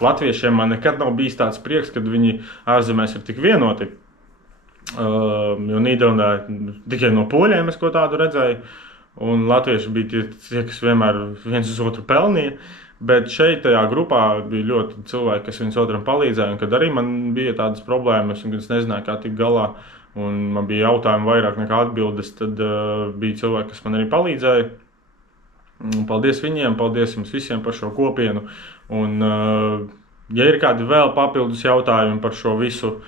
latviešiem. Man nekad nav bijis tāds prieks, kad viņi ārzemēs ir tik vienoti. Jo Nīderlandē tikai no poļiem es ko tādu redzēju, un latvieši bija tie, kas vienmēr viens uz otru pelnīja, bet šeit tajā grupā bija ļoti cilvēki, kas viens otram palīdzēja, un kad arī man bija tādas problēmas, un kad es nezināju, kā tikt galā, un man bija jautājumi vairāk nekā atbildes, tad bija cilvēki, kas man arī palīdzēja. Paldies viņiem, paldies jums visiem par šo kopienu, un ja ir kādi vēl papildus jautājumi par šo visu,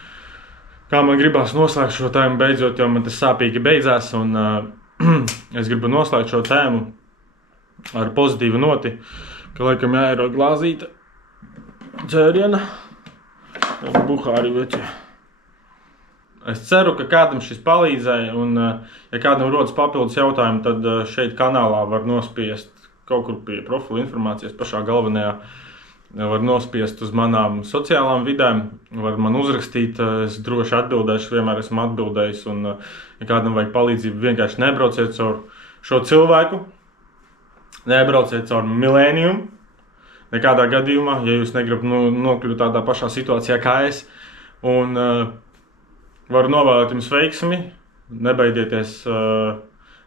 kā man gribās noslēgt šo tēmu beidzot, jo man tas sāpīgi beidzās, un es gribu noslēgt šo tēmu ar pozitīvu noti, ka laikam jāierod glāzīta dzēriena, buhāri veķi. Es ceru, ka kādam šis palīdzēja, un ja kādam rodas papildus jautājumi, tad šeit kanālā var nospiest kaut kur pie profila informācijas pašā galvenajā, var nospiest uz manām sociālām vidēm, var man uzrakstīt, es droši atbildēšu, vienmēr esmu atbildējis, un ja kādam vajag palīdzību, vienkārši nebrauciet caur šo cilvēku, nebrauciet caur Millenniumu, nekādā gadījumā, ja jūs negribat nokļūt tādā pašā situācijā kā es, un varu novēlēt jums veiksmi, nebaidieties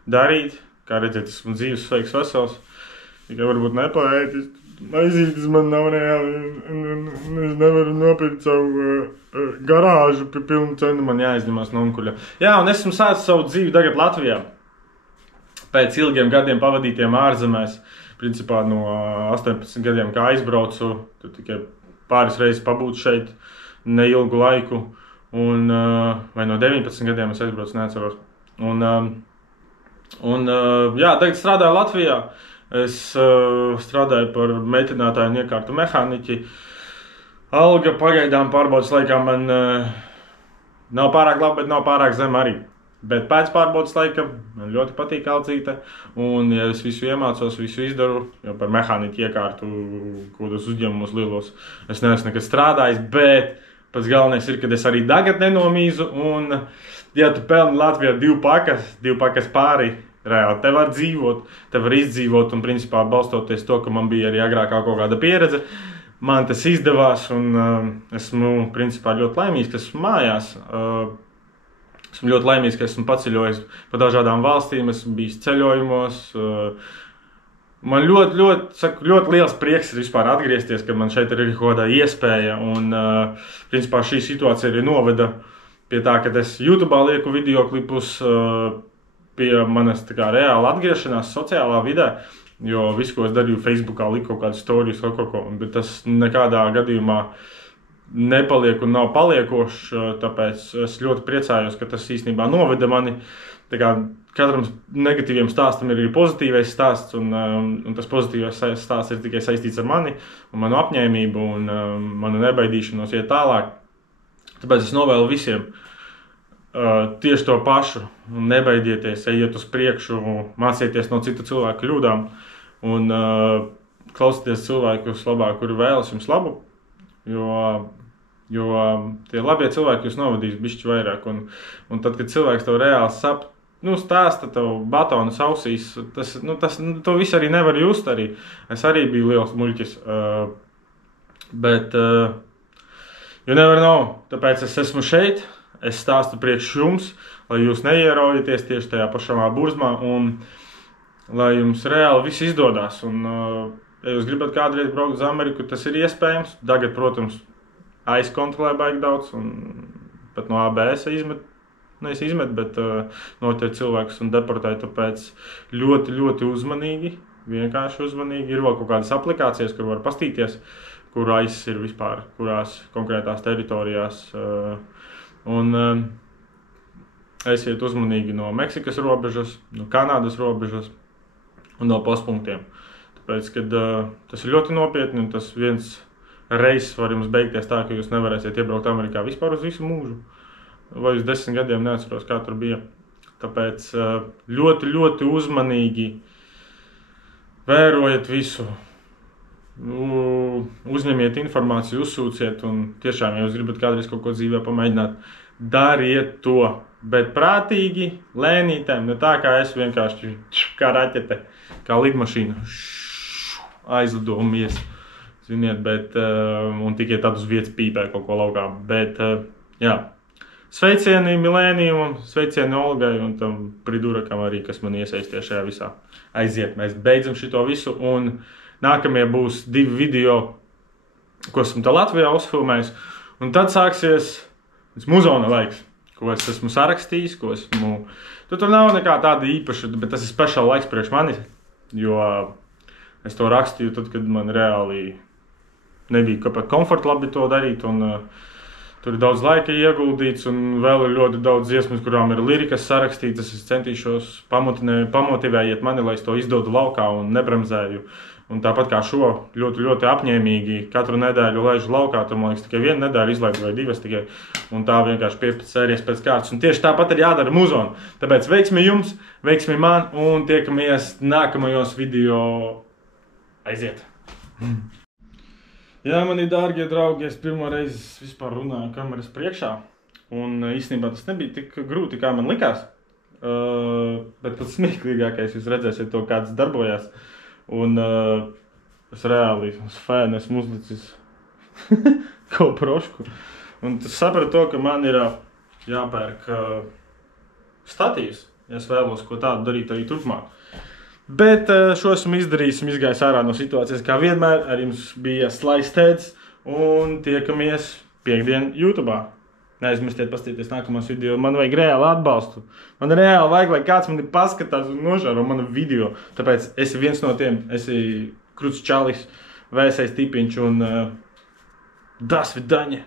darīt, kā redzēt, esmu dzīves, sveiks, vesels, tikai varbūt nepaēdis. Maizītes man nav reāli, es nevaru nopirkt savu garāžu pie pilnu cenu, man jāizņemās no onkuļa. Jā, un esmu sācis savu dzīvi tagad Latvijā. Pēc ilgiem gadiem pavadītiem ārzemēs, principā no 18 gadiem, kā aizbraucu, tad tikai pāris reizes pabūt šeit neilgu laiku, un vai no 19 gadiem es aizbraucu, neatceros. Jā, tagad strādāju Latvijā. Es strādāju par meitinātāju un iekārtu mehāniķi. Alga pagaidām pārbaudas laikā man nav pārāk laba, bet nav pārāk zema arī. Bet pēc pārbaudas laika man ļoti patīk alcīte. Un ja es visu iemācos, visu izdaru, jo par mehāniķu iekārtu, kādos uzņēmumos lielos, es neesmu nekad strādājis, bet pats galvenais ir, kad es arī tagad nenomīzu. Un ja tu pelni Latvijā divu pakas pāri, reāli te var dzīvot, te var izdzīvot, un principā balstoties to, ka man bija arī agrākā kaut kāda pieredze, man tas izdevās, un esmu principā ļoti laimīgs, ka esmu mājās. Esmu ļoti laimīgs, ka esmu paceļojis pa dažādām valstīm, esmu bijis ceļojumos. Man ļoti liels prieks ir vispār atgriezties, ka man šeit ir kaut kāda iespēja, un principā šī situācija arī noveda pie tā, ka es YouTube'ā lieku videoklipus, pie manas tā kā reāla atgriešanās sociālā vidē, jo visu, ko es darīju Facebookā, liku kaut kādu storijas, bet tas nekādā gadījumā nepaliek un nav paliekošs, tāpēc es ļoti priecājos, ka tas īstenībā noveda mani. Tā kā katram negatīviem stāstam ir arī pozitīvais stāsts, un tas pozitīvais stāsts ir tikai saistīts ar mani un manu apņēmību un manu nebaidīšanos iet tālāk. Tāpēc es novēlu visiem tieši to pašu, nebaidieties, ejiet uz priekšu, mācieties no citu cilvēku kļūdām un klausieties cilvēkus labāk, kuri vēlas jums labu, jo tie labie cilvēki jūs novadīs bišķi vairāk, un tad, kad cilvēks tev reāli stāsta tev batonus ausīs, to visu arī nevar just arī. Es arī biju liels muļķis, bet you never know, tāpēc es esmu šeit. Es stāstu priekš jums, lai jūs neieraujaties tieši tajā pašā burzmā un lai jums reāli viss izdodās. Un Ja jūs gribat kādreiz braukt uz Ameriku, tas ir iespējams. Tagad, protams, aizkontrolē baigi daudz, un pat no ABS izmet, bet noķer cilvēkus un deportē, tāpēc ļoti, ļoti uzmanīgi, vienkārši uzmanīgi. Ir vēl kaut kādas aplikācijas, kur var pastīties, kur ICE ir vispār, kurās konkrētās teritorijās. Esiet uzmanīgi no Meksikas robežas, no Kanādas robežas un no postpunktiem. Tāpēc, kad tas ir ļoti nopietni un tas viens reizes var jums beigties tā, ka jūs nevarēsiet iebraukt Amerikā vispār uz visu mūžu. Vai uz 10 gadiem neatceros, kā tur bija. Tāpēc ļoti, ļoti uzmanīgi vērojiet visu. Uzņemiet informāciju, uzsūciet un tiešām, ja jūs gribat kādreiz kaut ko dzīvē pamēģināt, dariet to. Bet prātīgi, lēnītēm, ne tā kā es vienkārši kā raķete, kā lidmašīna aizlido un mies, ziniet, bet, un tikai tad uz vietas pīpē kaut ko laukā, bet, jā, sveicieni Milēnijam, sveicieni Olgai un tam pridurakam arī, kas man iesaisties šajā visā. Aiziet, mēs beidzam šito visu un nākamie būs 2 video, ko esmu tā Latvijā uzfilmējis, un tad sāksies muzona laiks. Ko es esmu sarakstījis, tur nav nekā tāda īpaša, bet tas ir speciāls laiks priekš manis, jo es to rakstīju tad, kad man reāli nebija kāpēc komforta labi to darīt, un tur ir daudz laika ieguldīts, un vēl ir ļoti daudz dziesmas, kurām ir lirikas sarakstītas, es centīšos pamotivējiet mani, lai es to izdodu laukā un nebremzēju. Un tāpat kā šo ļoti, ļoti apņēmīgi katru nedēļu laižu laukā, tur man liekas tikai 1 nedēļa izlaidu vai 2 tikai, un tā vienkārši 15 sērijas pēc kārtas. Un tieši tāpat ir jādara muzona. Tāpēc veiksmi jums, veiksmi man, un tiekamies nākamajos video. Aiziet! Jā, mani dārgie draugi, es pirmo reizi vispār runāju kameras priekšā, un īstenībā tas nebija tik grūti, kā man likās. Bet pats smieklīgākais, jūs redzēsiet to, kāds darbojās. Un es reāli uz fēnu esmu uzlicis kaut prošku. Un tas sapratu to, ka man ir jāpērk statīvs, ja es vēlos ko tādu darīt arī turpmāk. Bet šo esmu izdarījis, esmu izgājis ārā no situācijas, kā vienmēr. Ar jums bija Slaistēds un tiekamies piekdien YouTube'ā. Neaizmirstiet paskatīties nākamos video, man vajag reāli atbalstu. Man reāli vajag, lai kāds mani paskatās un nožēro manu video. Tāpēc esi viens no tiem, esi Kruts Čalis, vēsais tipiņš un das vidaņa.